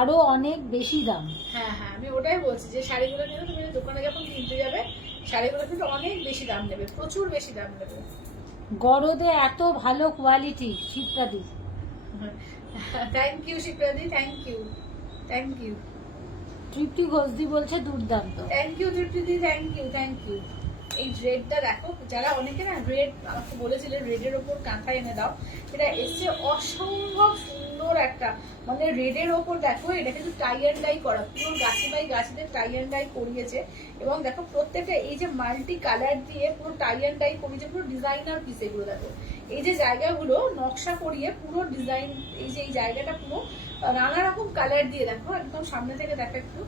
আরো অনেক বেশি দাম। হ্যাঁ হ্যাঁ আমি ওটাই বলছি, যে শাড়িগুলো নিয়ে তুমি দোকানে যখন কিনতে যাবে, শাড়িগুলো কিন্তু অনেক বেশি দাম নেবে, প্রচুর বেশি দাম নেবে। গরদে এত ভালো কোয়ালিটি, শিবরাদি। থ্যাংক ইউ শিপ্রাদি, thank you, thank you. Tripti ঘোষদি বলছে দুর্দান্ত। থ্যাংক ইউ তৃপ্তিদি, থ্যাংক ইউ, থ্যাংক ইউ। এই রেডটা দেখো, যারা অনেকে না রেড আমাকে বলেছিলেন রেডের ওপর কাঁথা এনে দাও, এটা এসছে অসম্ভব সুন্দর একটা, মানে রেডের ওপর দেখো এটা কিন্তু টাই অ্যান্ড ডাই করা, পুরো গাছি বাই গাছিতে টাই অ্যান্ড ডাই করিয়েছে। এবং দেখো প্রত্যেকটা এই যে মাল্টি কালার দিয়ে পুরো টাই অ্যান্ড ডাই করিয়েছে, পুরো ডিজাইনার পিস এগুলো দেখো। এই যে জায়গাগুলো নকশা করিয়ে পুরো ডিজাইন, এই যে এই জায়গাটা পুরো নানা রকম কালার দিয়ে দেখো, একদম সামনে থেকে দেখো একটু,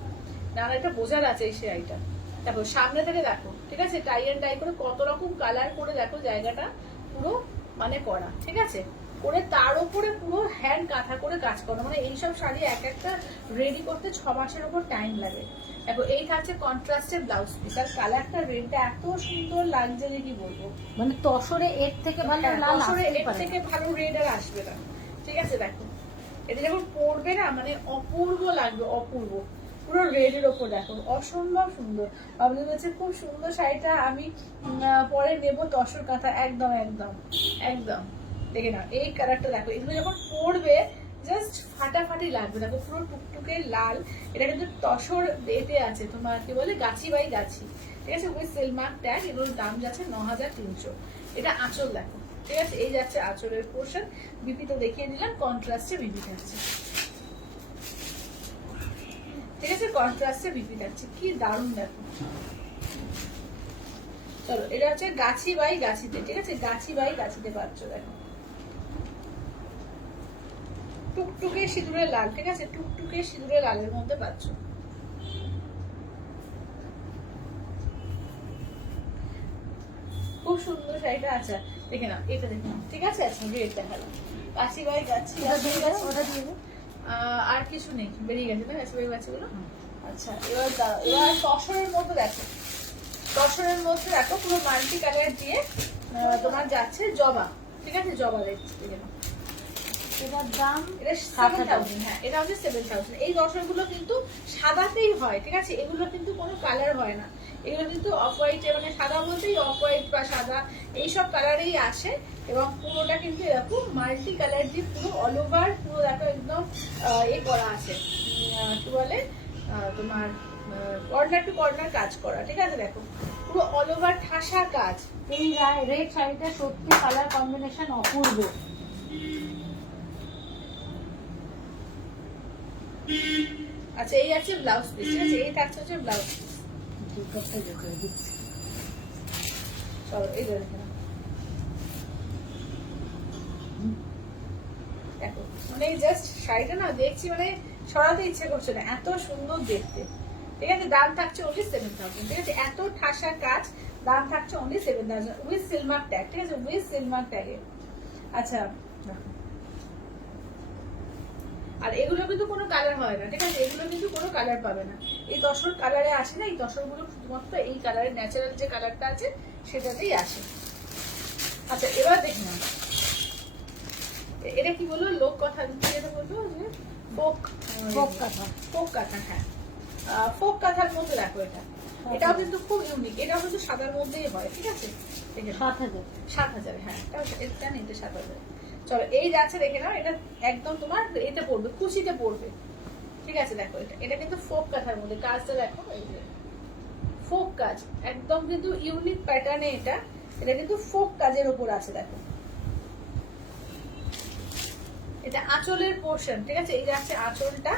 নানা একটা বোঝার আছে এই সেলাইটা, দেখো সামনে থেকে দেখো, ঠিক আছে, টাই অ্যান্ড ডাই করে কত রকম কালার করে দেখো জায়গাটা পুরো মানে করা, ঠিক আছে, করে তার উপরে পুরো হ্যান্ড কাঁথা করে কাজ করা। মানে এইসব শাড়ি এক একটা রেডি করতে 6 মাসের উপর টাইম লাগে। দেখো এই থাকছে কন্ট্রাস্টের ব্লাউজ পিস, আর কালারটা রেডটা এত সুন্দর লাগছে যে কি বলবো, মানে তসরে এর থেকে ভালো লাল আসলে আসতেই এর পারে থেকে ভালো রেড আর আসবে না, ঠিক আছে। দেখো এটা যখন পরবে না মানে অপূর্ব লাগবে, অপূর্ব, পুরো রেডের ওপর দেখো অসম্ভব সুন্দর। ভাবলে বলছে খুব সুন্দর শাড়িটা আমি পরে নেবো তসর কাঁথা, একদম একদম একদম। দেখে না এই কালারটা দেখো, এগুলো যখন পরবে জাস্ট ফাটাফাটি লাগবে। দেখো পুরো টুকটুকে লাল, এটা কিন্তু তসর এতে আছে তোমার কি বলে গাছি বাই গাছি, ঠিক আছে, ওই সেলমার্ক ট্যাগ। এগুলোর দাম যাচ্ছে 9300। এটা আঁচল দেখো, ঠিক আছে, এই যাচ্ছে আঁচলের পোর্শন। বিপি তো দেখিয়ে দিলাম, কন্ট্রাস্টে বিপি থাকছে, ঠিক আছে, কন্ট্রাস্টে বিপি থাকছে, কি দারুণ দেখো। চলো এটা হচ্ছে গাছি বাই গাছিতে, ঠিক আছে, গাছি বাই গাছিতে পাচ্ছ দেখো, টুকটুকে সিঁদুরে লাল, ঠিক আছে, টুকটুকে সিঁদুরে লালের মধ্যে পাচ্ছ। খুব সুন্দর শাড়িটা। আচ্ছা দেখে না এটা, দেখে না, ঠিক আছে। আচ্ছা রেড দেখালাম, গাছি বাই গাছি, ওটা দিয়ে দাও। আর কিছু নেই, বেরিয়ে গেছে না গাছি বাই গাছিগুলো। আচ্ছা এবার এবার তসরের মধ্যে দেখো, তসরের মধ্যে দেখো পুরো মাল্টি কালার দিয়ে তোমার যাচ্ছে জবা, ঠিক আছে, জবা দেখছি, দেখে নাও। এটার দাম এটা 7000, হ্যাঁ এটা হচ্ছে 7000। এই দর্শনগুলো কিন্তু সাদাতেই হয়, ঠিক আছে, এগুলো কিন্তু কোনো কালার হয় না, এগুলো কিন্তু অফ হোয়াইট, মানে সাদা বলতেই অফ হোয়াইট বা সাদা এইসব কালারেই আসে। এবং পুরোটা কিন্তু এরকম মাল্টি কালার দিয়ে পুরো অল ওভার পুরো দেখো একদম এ করা আছে, কি বলে তোমার কর্নার টু কর্নার কাজ করা, ঠিক আছে, দেখো পুরো অল ওভার ঠাসা কাজ। এই রেড শাড়িটা সত্যি কালার কম্বিনেশন অপূর্ব। আচ্ছা এই আছে ব্লাউজ পিস, ঠিক আছে, এই থাকছে হচ্ছে ব্লাউজ পিস। চলো এই দেখো, দেখো মানে জাস্ট শাড়িটা না দেখছি মানে সরাতে ইচ্ছে করছে না, এত সুন্দর দেখতে, ঠিক আছে। দাম থাকছে only 7000, ঠিক আছে, এত ঠাসা কাজ, দাম থাকছে only 7000 উইথ সিলমার্ক ট্যাগ, ঠিক আছে, উইথ সিলমার্ক ট্যাগে। আচ্ছা আর এগুলো কিন্তু কোনো কালার হয় না, ঠিক আছে, এগুলো কিন্তু কোনো কালার পাবে না, এই তসর কালারে আসে না, এই তসরগুলো শুধুমাত্র এই কালারের ন্যাচারাল যে কালারটা আছে সেটাতেই আসে। আচ্ছা এবার দেখি না এটা কি বললো, লোক কথা যেটা বললো যে ফোক কাঁথা, ফোক কাঁথা, হ্যাঁ ফোক কাঁথার মধ্যে দেখো এটা, এটাও কিন্তু খুব ইউনিক, এটা হচ্ছে সাদার মধ্যেই হয়, ঠিক আছে, 7000, হ্যাঁ এটা নেই, এটা 7000। চলো এই যাচ্ছে দেখে নাও, এটা একদম তোমার এতে পড়বে, কুচিতে পড়বে, ঠিক আছে। দেখো এটা এটা কিন্তু ফোক কাঁথার মধ্যে কাজটা দেখো, এই যে ফোক কাজ একদম কিন্তু ইউনিক প্যাটার্নে, এটা এটা কিন্তু ফোক কাজের উপর আছে দেখো। এটা আঁচলের পোর্শন, ঠিক আছে, এই যাচ্ছে আঁচলটা,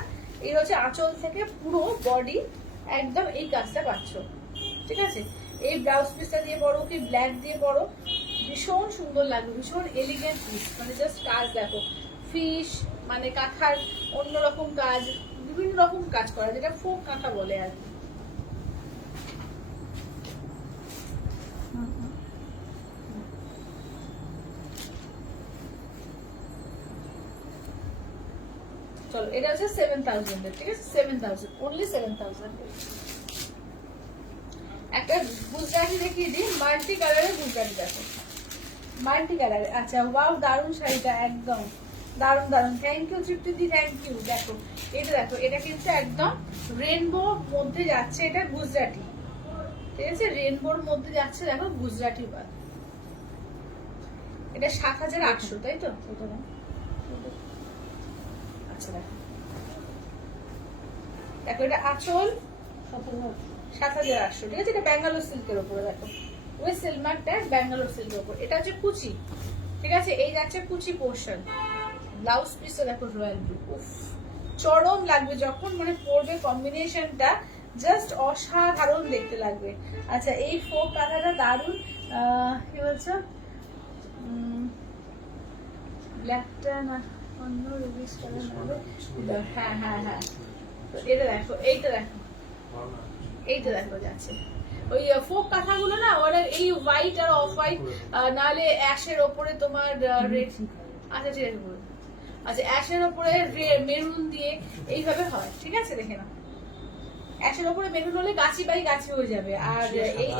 এই হচ্ছে আঁচল থেকে পুরো বডি একদম এই কাজটা পাচ্ছ, ঠিক আছে। এই ব্লাউজ পিসটা দিয়ে পরো কি ব্ল্যাক দিয়ে পরো, ভীষণ সুন্দর লাগবে, ভীষণ এলিগেন্ট পিস, মানে জাস্ট কাজ দেখো, ফিশ মানে কাঁথার অন্যরকম কাজ, বিভিন্ন রকম কাজ করা, যেটা ফোক কাঁথা বলে আর কি। চলো এটা হচ্ছে 7000, ঠিক আছে, 7000 only 7000। একটা গুজরাটি দেখিয়ে দিই, মাল্টি কালারের গুজরাটি দেখো, মাল্টি কালারে। আচ্ছা ওয়াও দারুণ শাড়িটা, একদম দারুণ দারুণ, thank you Tripti, thank you. দেখো এটা দেখো, এটা কিন্তু একদম রেনবো মধ্যে যাচ্ছে, এটা গুজরাটি, ঠিক আছে, রেনবোর মধ্যে যাচ্ছে দেখো গুজরাটি পাল। এটা 7800, তাই তো? আচ্ছা দেখো দেখো এটা আঁচল 7800, ঠিক আছে, এটা ব্যাঙ্গালোর সিল্কের উপরে দেখো, উইথ সিলভার ট্যাগ ব্যাঙ্গালোর সিল্কের উপর। এটা হচ্ছে কুচি, ঠিক আছে? এই যাচ্ছে কুচি পোর্শন। ব্লাউজ পিসটা দেখো রয়্যাল ব্লু, উফ চরম লাগবে যখন মানে পরবে, কম্বিনেশনটা জাস্ট অসাধারণ দেখতে লাগবে। আচ্ছা এই ফোক কাঁথাটা দারুন। কি বলছো, ব্ল্যাকটা না অন্য রুবিস কালার হবে? হ্যাঁ হ্যাঁ হ্যাঁ, তো এটা দেখো, এইটা দেখো, এইটা দেখো যাচ্ছে ওই ফোক কাঁথাগুলো না, ওরা এই হোয়াইট আর অফ হোয়াইট, নাহলে অ্যাশের ওপরে তোমার রেড। আচ্ছা ঠিক আছে বলুন। আচ্ছা অ্যাশের ওপরে মেরুন দিয়ে এইভাবে হয়, ঠিক আছে? দেখে নাও, অ্যাশের ওপরে মেরুন হলে গাছি বাই গাছি হয়ে যাবে, আর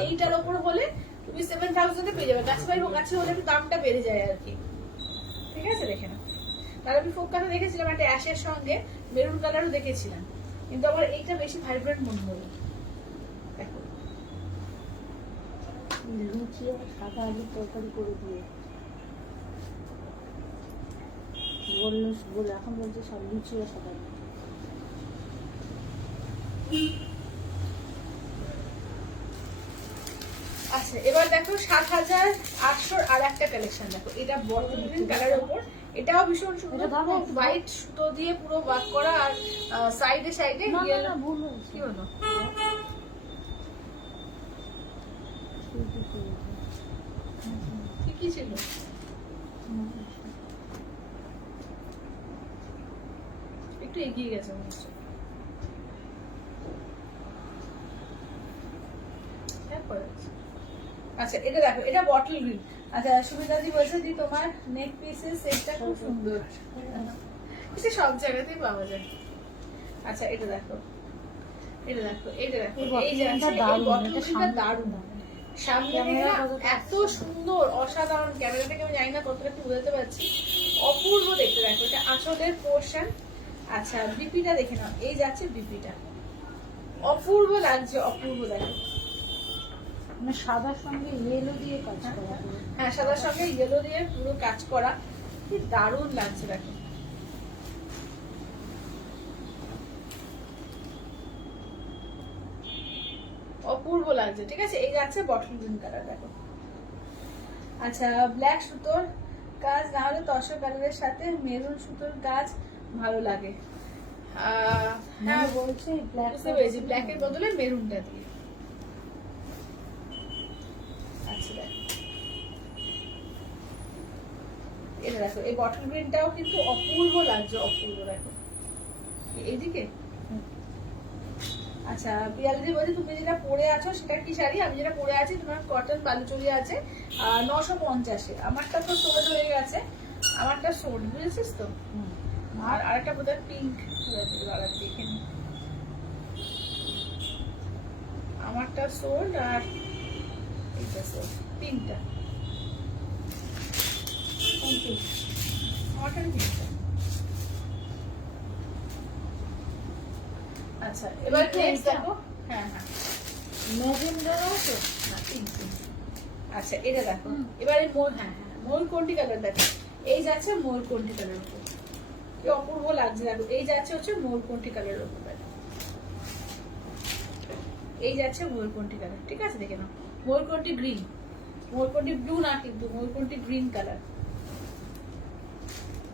এইটার ওপর হলে তুমি 7000 পেয়ে যাবে। গাছি বাই গাছি হলে একটু দামটা বেড়ে যায় আর কি, ঠিক আছে? দেখে নাও। তার আমি ফোক কাঁথা দেখেছিলাম একটা অ্যাশের সঙ্গে মেরুন কালারও দেখেছিলাম, কিন্তু আমার এইটা বেশি ভাইব্রেন্ট মনে হলো। দেখো লুচি আর সাদা আলুর তরকারি করে দিয়ে বললো এখন বলছে সব লুচি আর সাদা আলু। আচ্ছা এবার দেখো 7800 আর একটা কালেকশন দেখো, এটা বটল গ্রিন কালারের উপর, এটাও ভীষণ সুন্দর, হোয়াইট সুতো দিয়ে পুরো ওয়ার্ক করা, আর সাইডে সাইডে ভুল হয়েছে। কি হলো, কি ছিল? একটু এগিয়ে গেছে মনে হচ্ছে। আচ্ছা এটা দেখো, এটা বটল গ্রিন। আচ্ছা সুমিতাদি বলছে যে তোমার নেক পিসের সেটটা খুব সুন্দর, এটা সব জায়গাতেই পাওয়া যায়। আচ্ছা এটা দেখো, এটা দেখো, এটা দেখো, এই যে বটল গ্রিনটা দারুণ, সামনে থেকে এত সুন্দর অসাধারণ। ক্যামেরা থেকে আমি জানি না কতটা একটু বোঝাতে পারছি, অপূর্ব দেখতে। দেখো এটা আঁচলের পোর্শন। আচ্ছা বিপিটা দেখে নাও, এই যাচ্ছে বিপিটা, অপূর্ব লাগছে, অপূর্ব। দেখো মানে সাদার সঙ্গে ইয়েলো দিয়ে কাজ করা। হ্যাঁ সাদার সঙ্গে ইয়েলো দিয়ে পুরো কাজ করা, কি দারুণ লাগছে। দেখো অপূর্ব লাগছে, ঠিক আছে? এই যাচ্ছে বটল গ্রিন কালার। দেখো আচ্ছা ব্ল্যাক সুতোর কাজ না হলে তসর কালারের সাথে মেরুন সুতোর কাজ ভালো লাগে। হ্যাঁ বলছে বুঝতে পেরেছি, ব্ল্যাকের বদলে মেরুনটা দিয়ে। আচ্ছা দেখো এটা দেখো, এই বটল গ্রিনটাও কিন্তু অপূর্ব লাগছে, অপূর্ব। দেখো এইদিকে। আচ্ছা পিয়ালিদি বলছে তুমি যেটা পরে আছো সেটা কি শাড়ি? আমি যেটা পরে আছি তোমার কটন বালুচরি আছে 950-এ। আমারটা তো সোল্ড হয়ে গেছে, আমারটা সোল্ড, বুঝেছিস তো? আর আরেকটা বোধহয় পিঙ্ক, দেখে নি। আমারটা সোল্ড আর এইটা সোল্ড, পিঙ্কটা। আমারটা পিঙ্কটা। আচ্ছা এবার নেক্সট দেখো, হ্যাঁ হ্যাঁ ম্যাজেন্ডার আছে। আচ্ছা এটা দেখো, এবারে হ্যাঁ হ্যাঁ ময়ূরকণ্ঠী কালার দেখো, এই যাচ্ছে ময়ূরকণ্ঠী কালার উপর, কি অপূর্ব লাগছে। দেখো এই যাচ্ছে হচ্ছে ময়ূরকণ্ঠী কালারের উপর, এই যাচ্ছে ময়ূরকণ্ঠী কালার, ঠিক আছে? দেখে নাও ময়ূরকণ্ঠী গ্রিন, ময়ূরকণ্ঠী ব্লু না কিন্তু ময়ূরকণ্ঠী গ্রিন কালার।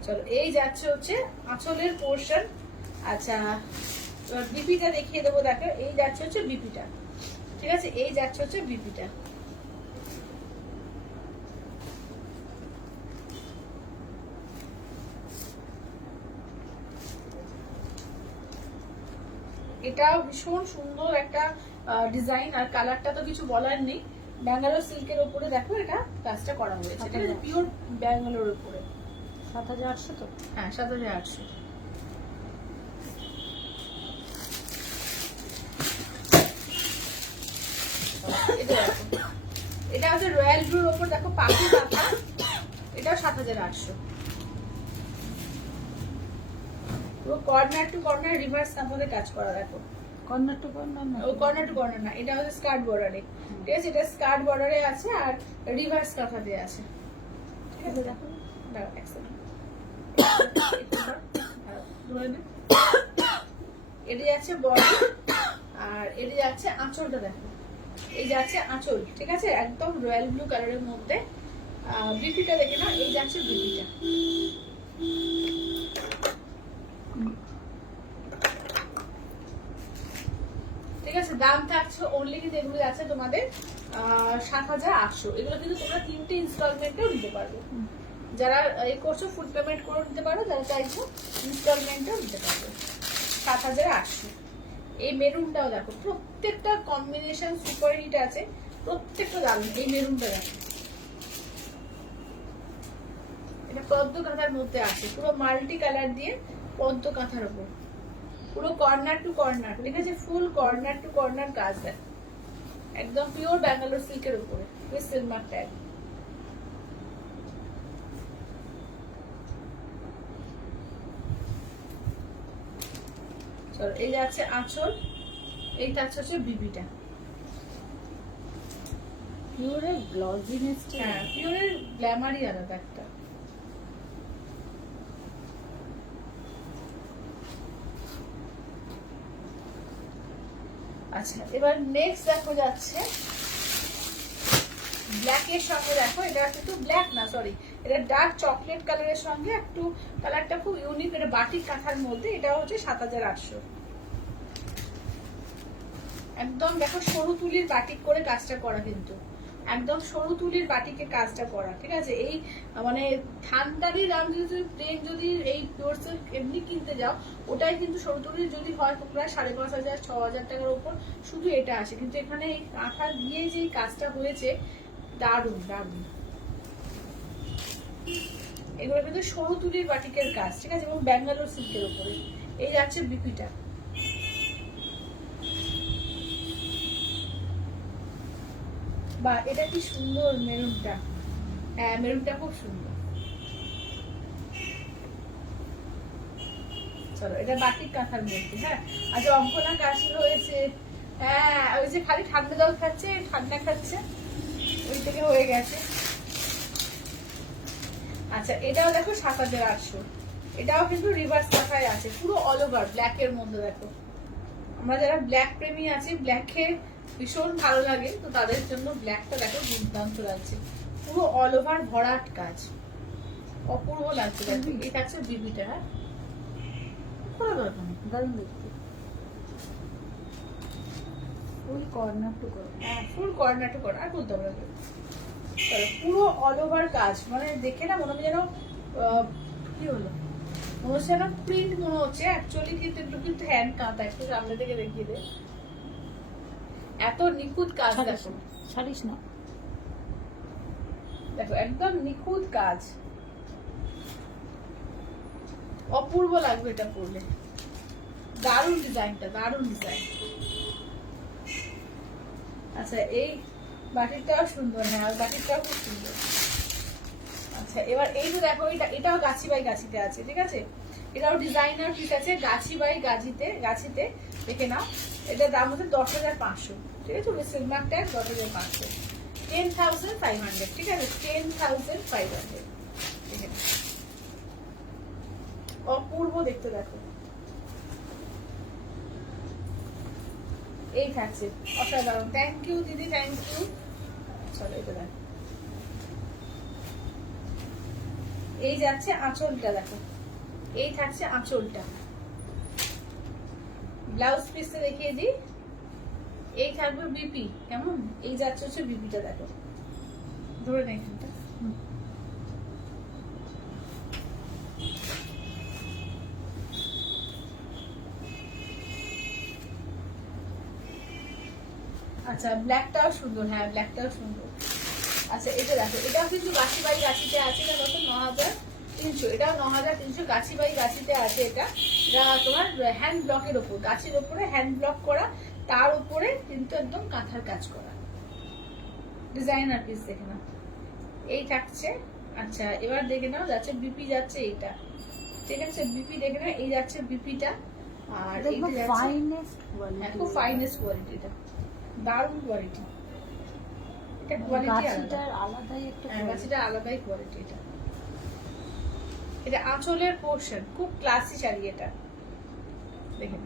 চলো এই যাচ্ছে হচ্ছে আঁচলের পোর্শন। আচ্ছা বিপিটা দেখিয়ে দেবো। দেখো এই যাচ্ছে হচ্ছে বিপিটা, ঠিক আছে? এই যাচ্ছে হচ্ছে বিপিটা। এটাও ভীষণ সুন্দর একটা ডিজাইন, আর কালারটা তো কিছু বলার নেই। ব্যাঙ্গালোর সিল্কের উপরে দেখো এটা কাজটা করা হয়েছে, ঠিক আছে? পিওর ব্যাঙ্গালোর উপরে। 7800 তো? হ্যাঁ 7800। এটা হচ্ছে রয়্যাল ব্লুর উপর দেখো পাখি কাঁথা, এটাও 7800। পুরো কর্নার টু কর্নার রিভার্স কাঁথাতে কাজ করা। দেখো কর্নার টু কর্নার না, ও কর্নার টু কর্নার না, এটা হচ্ছে স্কার্ট বর্ডারে, ঠিক আছে? এটা স্কার্ট বর্ডারে আছে আর রিভার্স কাঁথাতে আছে, ঠিক আছে? দেখো দাঁড়াও এক সেকেন্ড, ধরে নে। এটা যাচ্ছে বডি আর এটা যাচ্ছে আঁচলটা। দেখো এই যাচ্ছে আঁচল, ঠিক আছে, একদম রয়্যাল ব্লু কালারের মধ্যে। বিপিটা দেখে না, এই যাচ্ছে বিপিটা। ঠিক আছে, দাম থাকছে অনলি কিন্তু এগুলো যাচ্ছে তোমাদের ৭,৮০০। এগুলো কিন্তু তোমরা 3টে ইনস্টলমেন্টেও নিতে পারবে। যারা এই করছো ফুল পেমেন্ট করে নিতে পারো, যারা চাইছো ইনস্টলমেন্টেও নিতে পারবে। ৭,৮০০। এই মেরুনটাও দেখো, প্রত্যেকটা কম্বিনেশন সুপার হিট আছে, প্রত্যেকটা দারুণ। এই মেরুনটা দেখো, এটা পদ্ম কাঁথার মধ্যে আছে, পুরো মাল্টি কালার দিয়ে পদ্ম কাঁথার উপর, পুরো কর্নার টু কর্নার, ঠিক আছে, ফুল কর্নার টু কর্নার কাজ দেয়, একদম পিওর ব্যাঙ্গালোর সিল্কের উপরে উইথ সিলমার ট্যাগ। চলো, এই যাচ্ছে আঁচল, এই থাকছে হচ্ছে বিবিটা। পিওরের গ্লজিনেস, হ্যাঁ, পিওরের গ্ল্যামারই আলাদা একটা। আচ্ছা, এবার নেক্সট দেখো যাচ্ছে ব্ল্যাকের সঙ্গে, দেখো এটা কিন্তু ব্ল্যাক না, সরি, এটা ডার্ক চকলেট কালারের সঙ্গে একটু কালারটা খুব ইউনিক, এটা বাটিক কাঁথার মধ্যে, এটা হচ্ছে ৭,৮০০। একদম দেখো সরু তুলির বাটিক করে কাজটা করা, কিন্তু একদম সরু তুলির বাটিকে কাজটা করা, ঠিক আছে। এই মানে থানটারই দাম যদি তুমি প্লেন যদি এই পিওর সিল্ক এমনি কিনতে যাও, ওটাই কিন্তু সরু তুলির যদি হয় তো প্রায় ৫,৫০০ ৬,০০০ টাকার উপর শুধু এটা আসে। কিন্তু এখানে এই কাঁথা দিয়ে যে কাজটা হয়েছে, দারুণ দারুণ। এগুলো কিন্তু সরু তুলির বাটিকের কাজ, ঠিক আছে, এবং ব্যাঙ্গালোর সিল্কের উপরে। এই যাচ্ছে বিপিটা, বা এটা কি সুন্দর মেরুনটা, হ্যাঁ মেরুনটা খুব সুন্দর। চলো, এটা বাটিক কাঁথার মধ্যে, হ্যাঁ। আজ অঙ্কনা কাশি হয়েছে, হ্যাঁ ওই যে খালি ঠান্ডা জল খাচ্ছে, ঠান্ডা খাচ্ছে, ওই থেকে হয়ে গেছে। আচ্ছা, এটাও দেখো ৭,৮০০। এটাও কিন্তু রিভার্স কাঁথায় আছে, পুরো অল ওভার ব্ল্যাকের মধ্যে। দেখো, আমরা যারা ব্ল্যাক প্রেমী আছি, ব্ল্যাকে ভীষণ ভালো লাগে, তো তাদের জন্য ব্ল্যাকটা দেখো দুর্দান্ত লাগছে, পুরো অল ওভার ভরাট কাজ, অপূর্ব লাগছে। দেখো, এই থাকছে বিবিটা, হ্যাঁ খোলা দরকার নেই, দারুণ দেখতে। ফুল কর্নার টু কর্নার, হ্যাঁ ফুল কর্নার টু কর্নার, আর বলতে হবে না। চলো, পুরো অল ওভার কাজ, মানে দেখে না মনে হয় যেন কি হলো, মনে হচ্ছে যেন প্রিন্ট মনে হচ্ছে, অ্যাকচুয়ালি কিন্তু একটু কিন্তু হ্যান্ড কাঁথা। একটু সামনে থেকে দেখিয়ে দে, এত নিখুঁত কাজ দেখো, ছাড়িস না, দেখো একদম নিখুঁত কাজ, অপূর্ব লাগবে এটা পরলে। দারুণ ডিজাইনটা, দারুণ ডিজাইন। আচ্ছা, এই বাটিটাও সুন্দর, হ্যাঁ বাটিটাও খুব সুন্দর। আচ্ছা, এবার এই যে দেখো, এটাও গাছি বাই গাছিতে আছে, ঠিক আছে, এটাও ডিজাইনার পিস আছে, গাছি বাই গাছিতে দেখে নাও। এটার দাম হচ্ছে ১০,৫০০, ঠিক আছে, সিলমার ট্যাগ ১০,৫০০, 10,500, ঠিক আছে, 10,500, দেখে নাও, অপূর্ব দেখতে। দেখো, এই থাকছে, অসাধারণ। থ্যাংক ইউ দিদি, থ্যাংক ইউ। চলো, এটা দেখো, এই যাচ্ছে আঁচলটা, দেখো এই থাকছে আঁচলটা। ব্লাউজ পিসটা দেখিয়ে দিই, এই থাকবে বিপি, কেমন, এই যাচ্ছে হচ্ছে বিপিটা, দেখো ধরে নেই এখানটা। আচ্ছা, ব্ল্যাকটাও সুন্দর, হ্যাঁ ব্ল্যাকটাও সুন্দর। আচ্ছা, এটা দেখো, এটাও কিন্তু গাছি বাই গাছিতে আছে, এটা কত ৯,৩০০, এটাও ৯,৩০০ গাছি বাই গাছিতে আছে। এটা তোমার হ্যান্ড ব্লকের ওপর, গাছের ওপরে হ্যান্ড ব্লক করা, তার উপরে কিন্তু একদম কাঁথার কাজ করা, ডিজাইনার পিস দেখে নাও, এই থাকছে। আচ্ছা, এবার দেখে নাও, যাচ্ছে বিপি, যাচ্ছে এইটা, ঠিক আছে, বিপি দেখে নাও, এই যাচ্ছে বিপিটা। আর এইটা যাচ্ছে ফাইনেস্ট কোয়ালিটি, খুব ফাইনেস্ট কোয়ালিটি, এটা দারুণ কোয়ালিটি, এটা কোয়ালিটি আলাদাই একটা, গাছিটা আলাদাই কোয়ালিটি। এটা এটা আঁচলের পোর্শন, খুব ক্লাসি শাড়ি এটা, দেখেন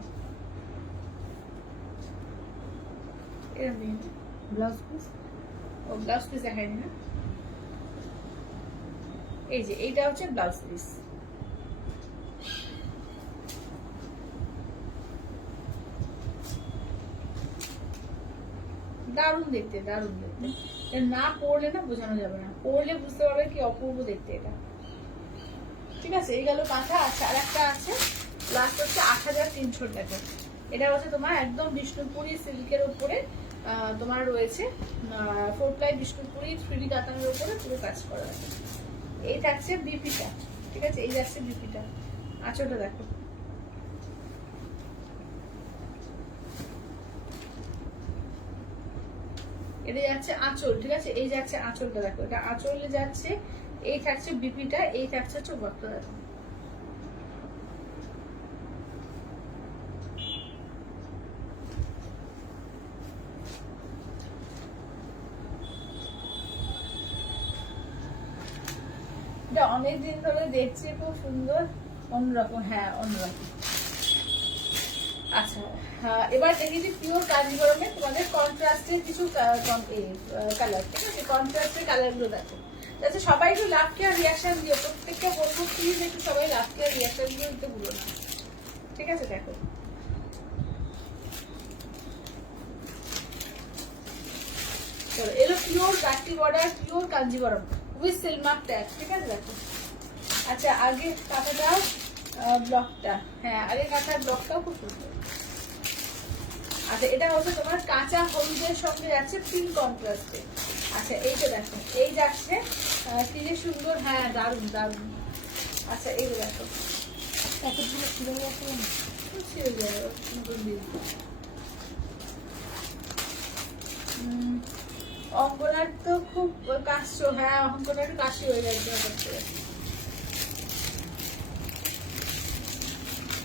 এরকম ব্লাউজ পিস। ও ব্লাউজ পিস দেখায়নি না, এই যে এইটা হচ্ছে ব্লাউজ পিস। দারুণ দেখতে, দারুণ দেখতে, এটা না পরলে না বোঝানো যাবে না, পরলে বুঝতে পারবে কি অপূর্ব দেখতে এটা। ঠিক আছে, এই গেল কাঁথা। আচ্ছা আর একটা আছে, লাস্ট হচ্ছে ৮৩০০ টাকা। এটা হচ্ছে তোমার একদম বিষ্ণুপুরি সিল্কের উপরে তোমার রয়েছে 4 প্লাই বিষ্ণুপুরি 3D কাতানের উপরে পুরো কাজ করা আছে। এই থাকছে বিপিটা, ঠিক আছে, এই যাচ্ছে বিপিটা। আঁচলটা দেখো, এটা যাচ্ছে আঁচল, ঠিক আছে, এই যাচ্ছে আঁচলটা দেখো, এটা আঁচলে যাচ্ছে। এই থাকছে বিপিটা, এই থাকছে হচ্ছে বক্তা দেখো। এটা অনেকদিন ধরে দেখছি, খুব সুন্দর, অন্যরকম, হ্যাঁ অন্যরকম। আচ্ছা এবার দেখেছি পিওর কাঞ্জিভরমে তোমাদের কন্ট্রাস্টের কিছু কালার, ঠিক আছে, কন্ট্রাস্টের কালারগুলো দেখো। আচ্ছা সবাই একটু লাভ কেয়ার রিয়াকশন দিও, প্রত্যেকটা বলবো প্লিজ একটু সবাই লাভ কেয়ার রিয়াকশন দিও, দিতে ভুলো না, ঠিক আছে। দেখো চলো, এলো পিওর গাটি border, pure Kanjeevaram with silk mark tag, ঠিক আছে দেখো। আচ্ছা আগে কাঁথাটা ব্লকটা, হ্যাঁ আগে কাঁথার ব্লকটাও খুব সুন্দর। আচ্ছা এটা হচ্ছে তোমার কাঁচা হলুদের সঙ্গে যাচ্ছে পিঙ্ক কন্ট্রাস্টে। আচ্ছা এইটা দেখো, এই যাচ্ছে কি যে সুন্দর, হ্যাঁ দারুণ দারুণ। আচ্ছা এইটা দেখো, প্যাকেটগুলো ছিঁড়ে গেছে, ছিঁড়ে যায় নতুন দিন। অঙ্গনার তো খুব কাশছ, হ্যাঁ অঙ্গনার একটু কাশি হয়ে যাচ্ছে হঠাৎ করে।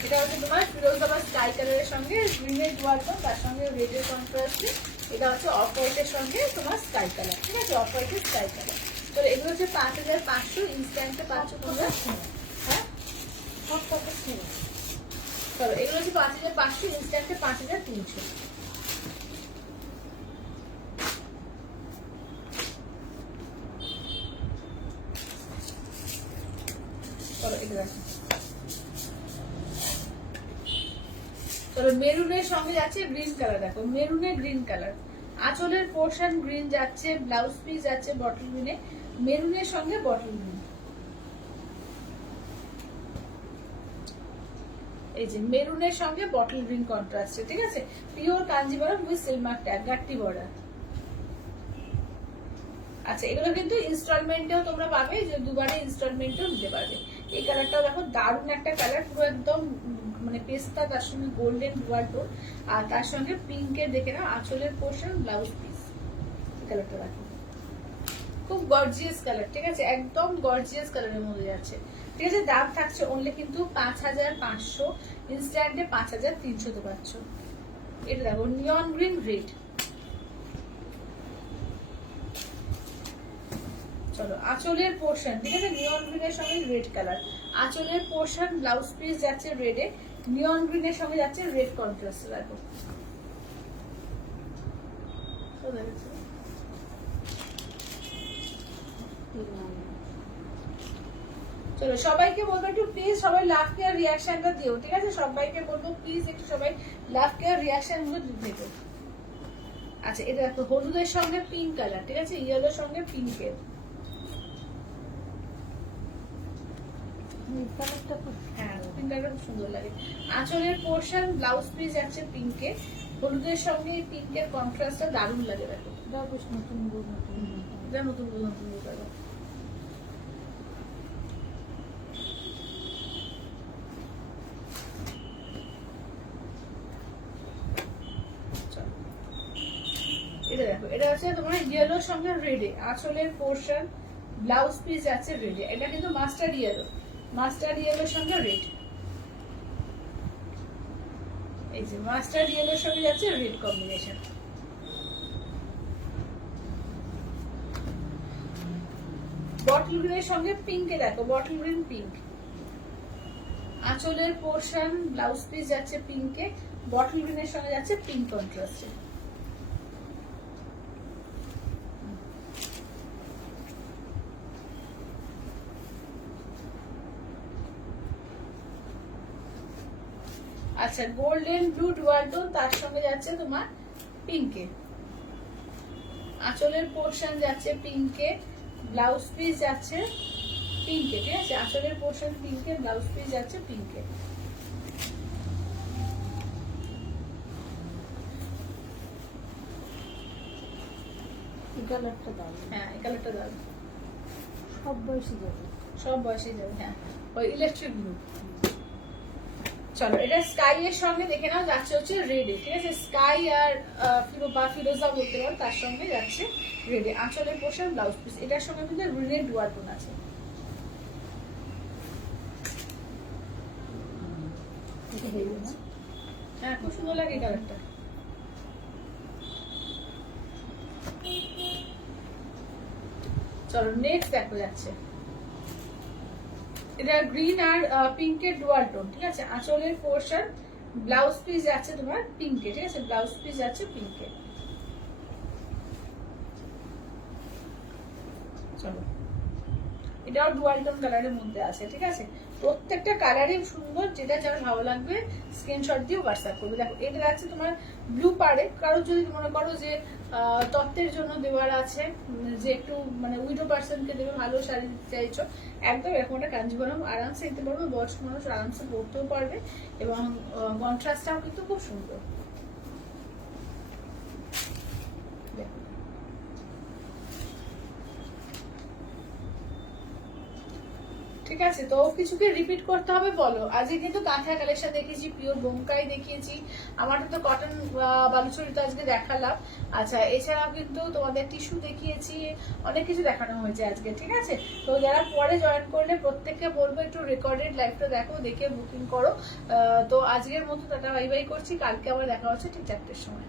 এটা হচ্ছে তোমার ফিরোজবাদ স্কাই কালারের সঙ্গে গ্রিনের ডুয়াল টোন, তার সঙ্গে রেডের কন্ট্রাস্টে। এটা হচ্ছে অফ হোয়াইটের সঙ্গে তোমার স্কাই কালার, ঠিক আছে, অফ হোয়াইটের স্কাই কালার। তো এগুলো হচ্ছে ৫৫০০, ইনস্ট্যান্টে ৫০০। হ্যাঁ সব প্যাকেট ছিঁড়ে। চলো এগুলো হচ্ছে ৫৫০০, ইনস্ট্যান্টে ৫৩০০। চলো এগুলো দেখো, চলো মেরুনের সঙ্গে যাচ্ছে গ্রিন কালার, দেখো মেরুনে গ্রিন কালার, আঁচলের পোর্শন গ্রিন যাচ্ছে, ব্লাউজ পিস যাচ্ছে বটল গ্রিনে, মেরুনের সঙ্গে বটল গ্রিন। এই যে মেরুনের সঙ্গে বটল গ্রিন কন্ট্রাস্টে, ঠিক আছে, pure Kanjeevaram with silk mark tag, গাট্টি বর্ডার। আচ্ছা এগুলো কিন্তু ইনস্টলমেন্টেও তোমরা পাবে, যে দুবারে ইনস্টলমেন্টেও নিতে পারবে। এই কালারটাও দেখো দারুণ একটা কালার, পুরো একদম মানে পেস্তা, তার সঙ্গে গোল্ডেন ডুয়াল টোন, আর তার সঙ্গে পিঙ্কের দেখে না আঁচলের পোর্শন, ব্লাউজ পিস। এই কালারটা দেখো, খুব গর্জিয়াস কালার, ঠিক আছে, একদম গর্জিয়াস কালারের মধ্যে যাচ্ছে, ঠিক আছে। দাম থাকছে অনলি কিন্তু ৫৫০০, ইনস্ট্যান্টে ৫৩০০ তে পাচ্ছ। এটা দেখো নিয়ন গ্রিন রেড। চলো আঁচলের পোর্শন, ঠিক আছে, নিয়ন গ্রিনের সঙ্গে রেড কালার, আঁচলের পোর্শন, ব্লাউজ পিস যাচ্ছে রেডে, নিয়ন গ্রিনের সঙ্গে যাচ্ছে রেড কন্ট্রাস্ট। দেখো চলো সবাইকে বলবো একটু প্লিজ সবাই লাভ কেয়ার রিয়াকশনটা দিও, ঠিক আছে, সবাইকে বলবো প্লিজ একটু সবাই লাভ কেয়ার রিয়াকশন গুলো দিতে। আচ্ছা এটা দেখো হলুদের সঙ্গে পিঙ্ক কালার, ঠিক আছে, ইয়েলোর সঙ্গে পিঙ্কের। হ্যাঁ পিঙ্ক কালারটা খুব সুন্দর লাগে। আঁচলের পোর্শন, ব্লাউজ পিস যাচ্ছে পিঙ্কে, হলুদের সঙ্গে পিঙ্কের কন্ট্রাস্টটা দারুণ লাগে। দেখো এটা বেশ নতুন নতুন, এটা নতুন নতুন কালার। এটা দেখো, এটা হচ্ছে তোমার ইয়েলোর সঙ্গে রেডে, আঁচলের পোর্শন, ব্লাউজ পিস যাচ্ছে রেডে। এটা কিন্তু মাস্টার্ড ইয়েলো, মাস্টার্ড ইয়েলোর সঙ্গে রেড। এই যে মাস্টার্ড ইয়েলোর সঙ্গে যাচ্ছে রেড কম্বিনেশন। বটল গ্রিনের সঙ্গে পিঙ্কে দেখো, বটল গ্রিন পিঙ্ক, আঁচলের পোর্শন, ব্লাউজ পিস যাচ্ছে পিঙ্কে, বটল গ্রিনের সঙ্গে যাচ্ছে পিঙ্ক কন্ট্রাস্টে। আচ্ছা গোল্ডেন ব্লু ডুয়াল টোন, তার সঙ্গে যাচ্ছে তোমার পিঙ্কে, আঁচলের পোর্শন যাচ্ছে পিঙ্কে, ব্লাউজ পিস যাচ্ছে পিঙ্কে, ঠিক আছে, আঁচলের পোর্শন পিঙ্কে, ব্লাউজ পিস যাচ্ছে পিঙ্কে। এই কালারটা দাও, হ্যাঁ এই কালারটা দাও, সব বয়সী যাবে। সব বয়সে যাবে। হ্যাঁ ওই ইলেকট্রিক ব্লু। চলো এটা স্কাই এর সঙ্গে দেখে নাও, যাচ্ছে হচ্ছে রেডে, ঠিক আছে, স্কাই আর ফিরোজা বলতে পারো, তার সঙ্গে যাচ্ছে রেডে, আঁচলের পোশাক, ব্লাউজ পিস, এটার সঙ্গে কিন্তু রেড ডুয়াল টোন আছে। এটা হেভি না? হ্যাঁ খুব সুন্দর লাগে এই কালারটা। চলো নেক্সট দেখো যাচ্ছে, এটা গ্রিন আর পিঙ্কের ডুয়াল টোন, ঠিক আছে, আঁচলের পোর্শন, ব্লাউজ পিস যাচ্ছে তোমার পিঙ্কে, ঠিক আছে, ব্লাউজ পিস যাচ্ছে পিঙ্কে। চলো এটাও ডুয়াল টোন কালারের মধ্যে আছে, ঠিক আছে, প্রত্যেকটা কালারই সুন্দর, যেটা যার ভালো লাগবে স্ক্রিনশট দিয়ে হোয়াটসঅ্যাপ করবে। দেখো এটা যাচ্ছে তোমার ব্লু পাড়ে, কারো যদি মনে করো যে তত্ত্বের জন্য দেওয়ার আছে, যে একটু মানে উইডো পার্সনকে দেবে, ভালো শাড়ি দিতে চাইছো, একদম এরকম একটা কাঞ্জিভরম আরামসে দিতে পারবে, বয়স্ক মানুষ আরামসে পরতেও পারবে, এবং কন্ট্রাস্টটাও কিন্তু খুব সুন্দর। দেখো ঠিক আছে, তো কিছুকে রিপিট করতে হবে বলো। আজকে কিন্তু কাঁথা কালেকশন দেখিয়েছি, পিওর বোমকাই দেখিয়েছি, আমারটা তো কটন বালুচরি তো আজকে দেখালাম। আচ্ছা এছাড়াও কিন্তু তোমাদের টিস্যু দেখিয়েছি, অনেক কিছু দেখানো হয়েছে আজকে, ঠিক আছে। তো যারা পরে জয়েন করলে প্রত্যেককে বলবো একটু রেকর্ডেড লাইভটা দেখো, দেখে বুকিং করো। তো আজকের মতো টাটা বাই বাই করছি, কালকে আবার দেখা হচ্ছে ঠিক 4টের সময়।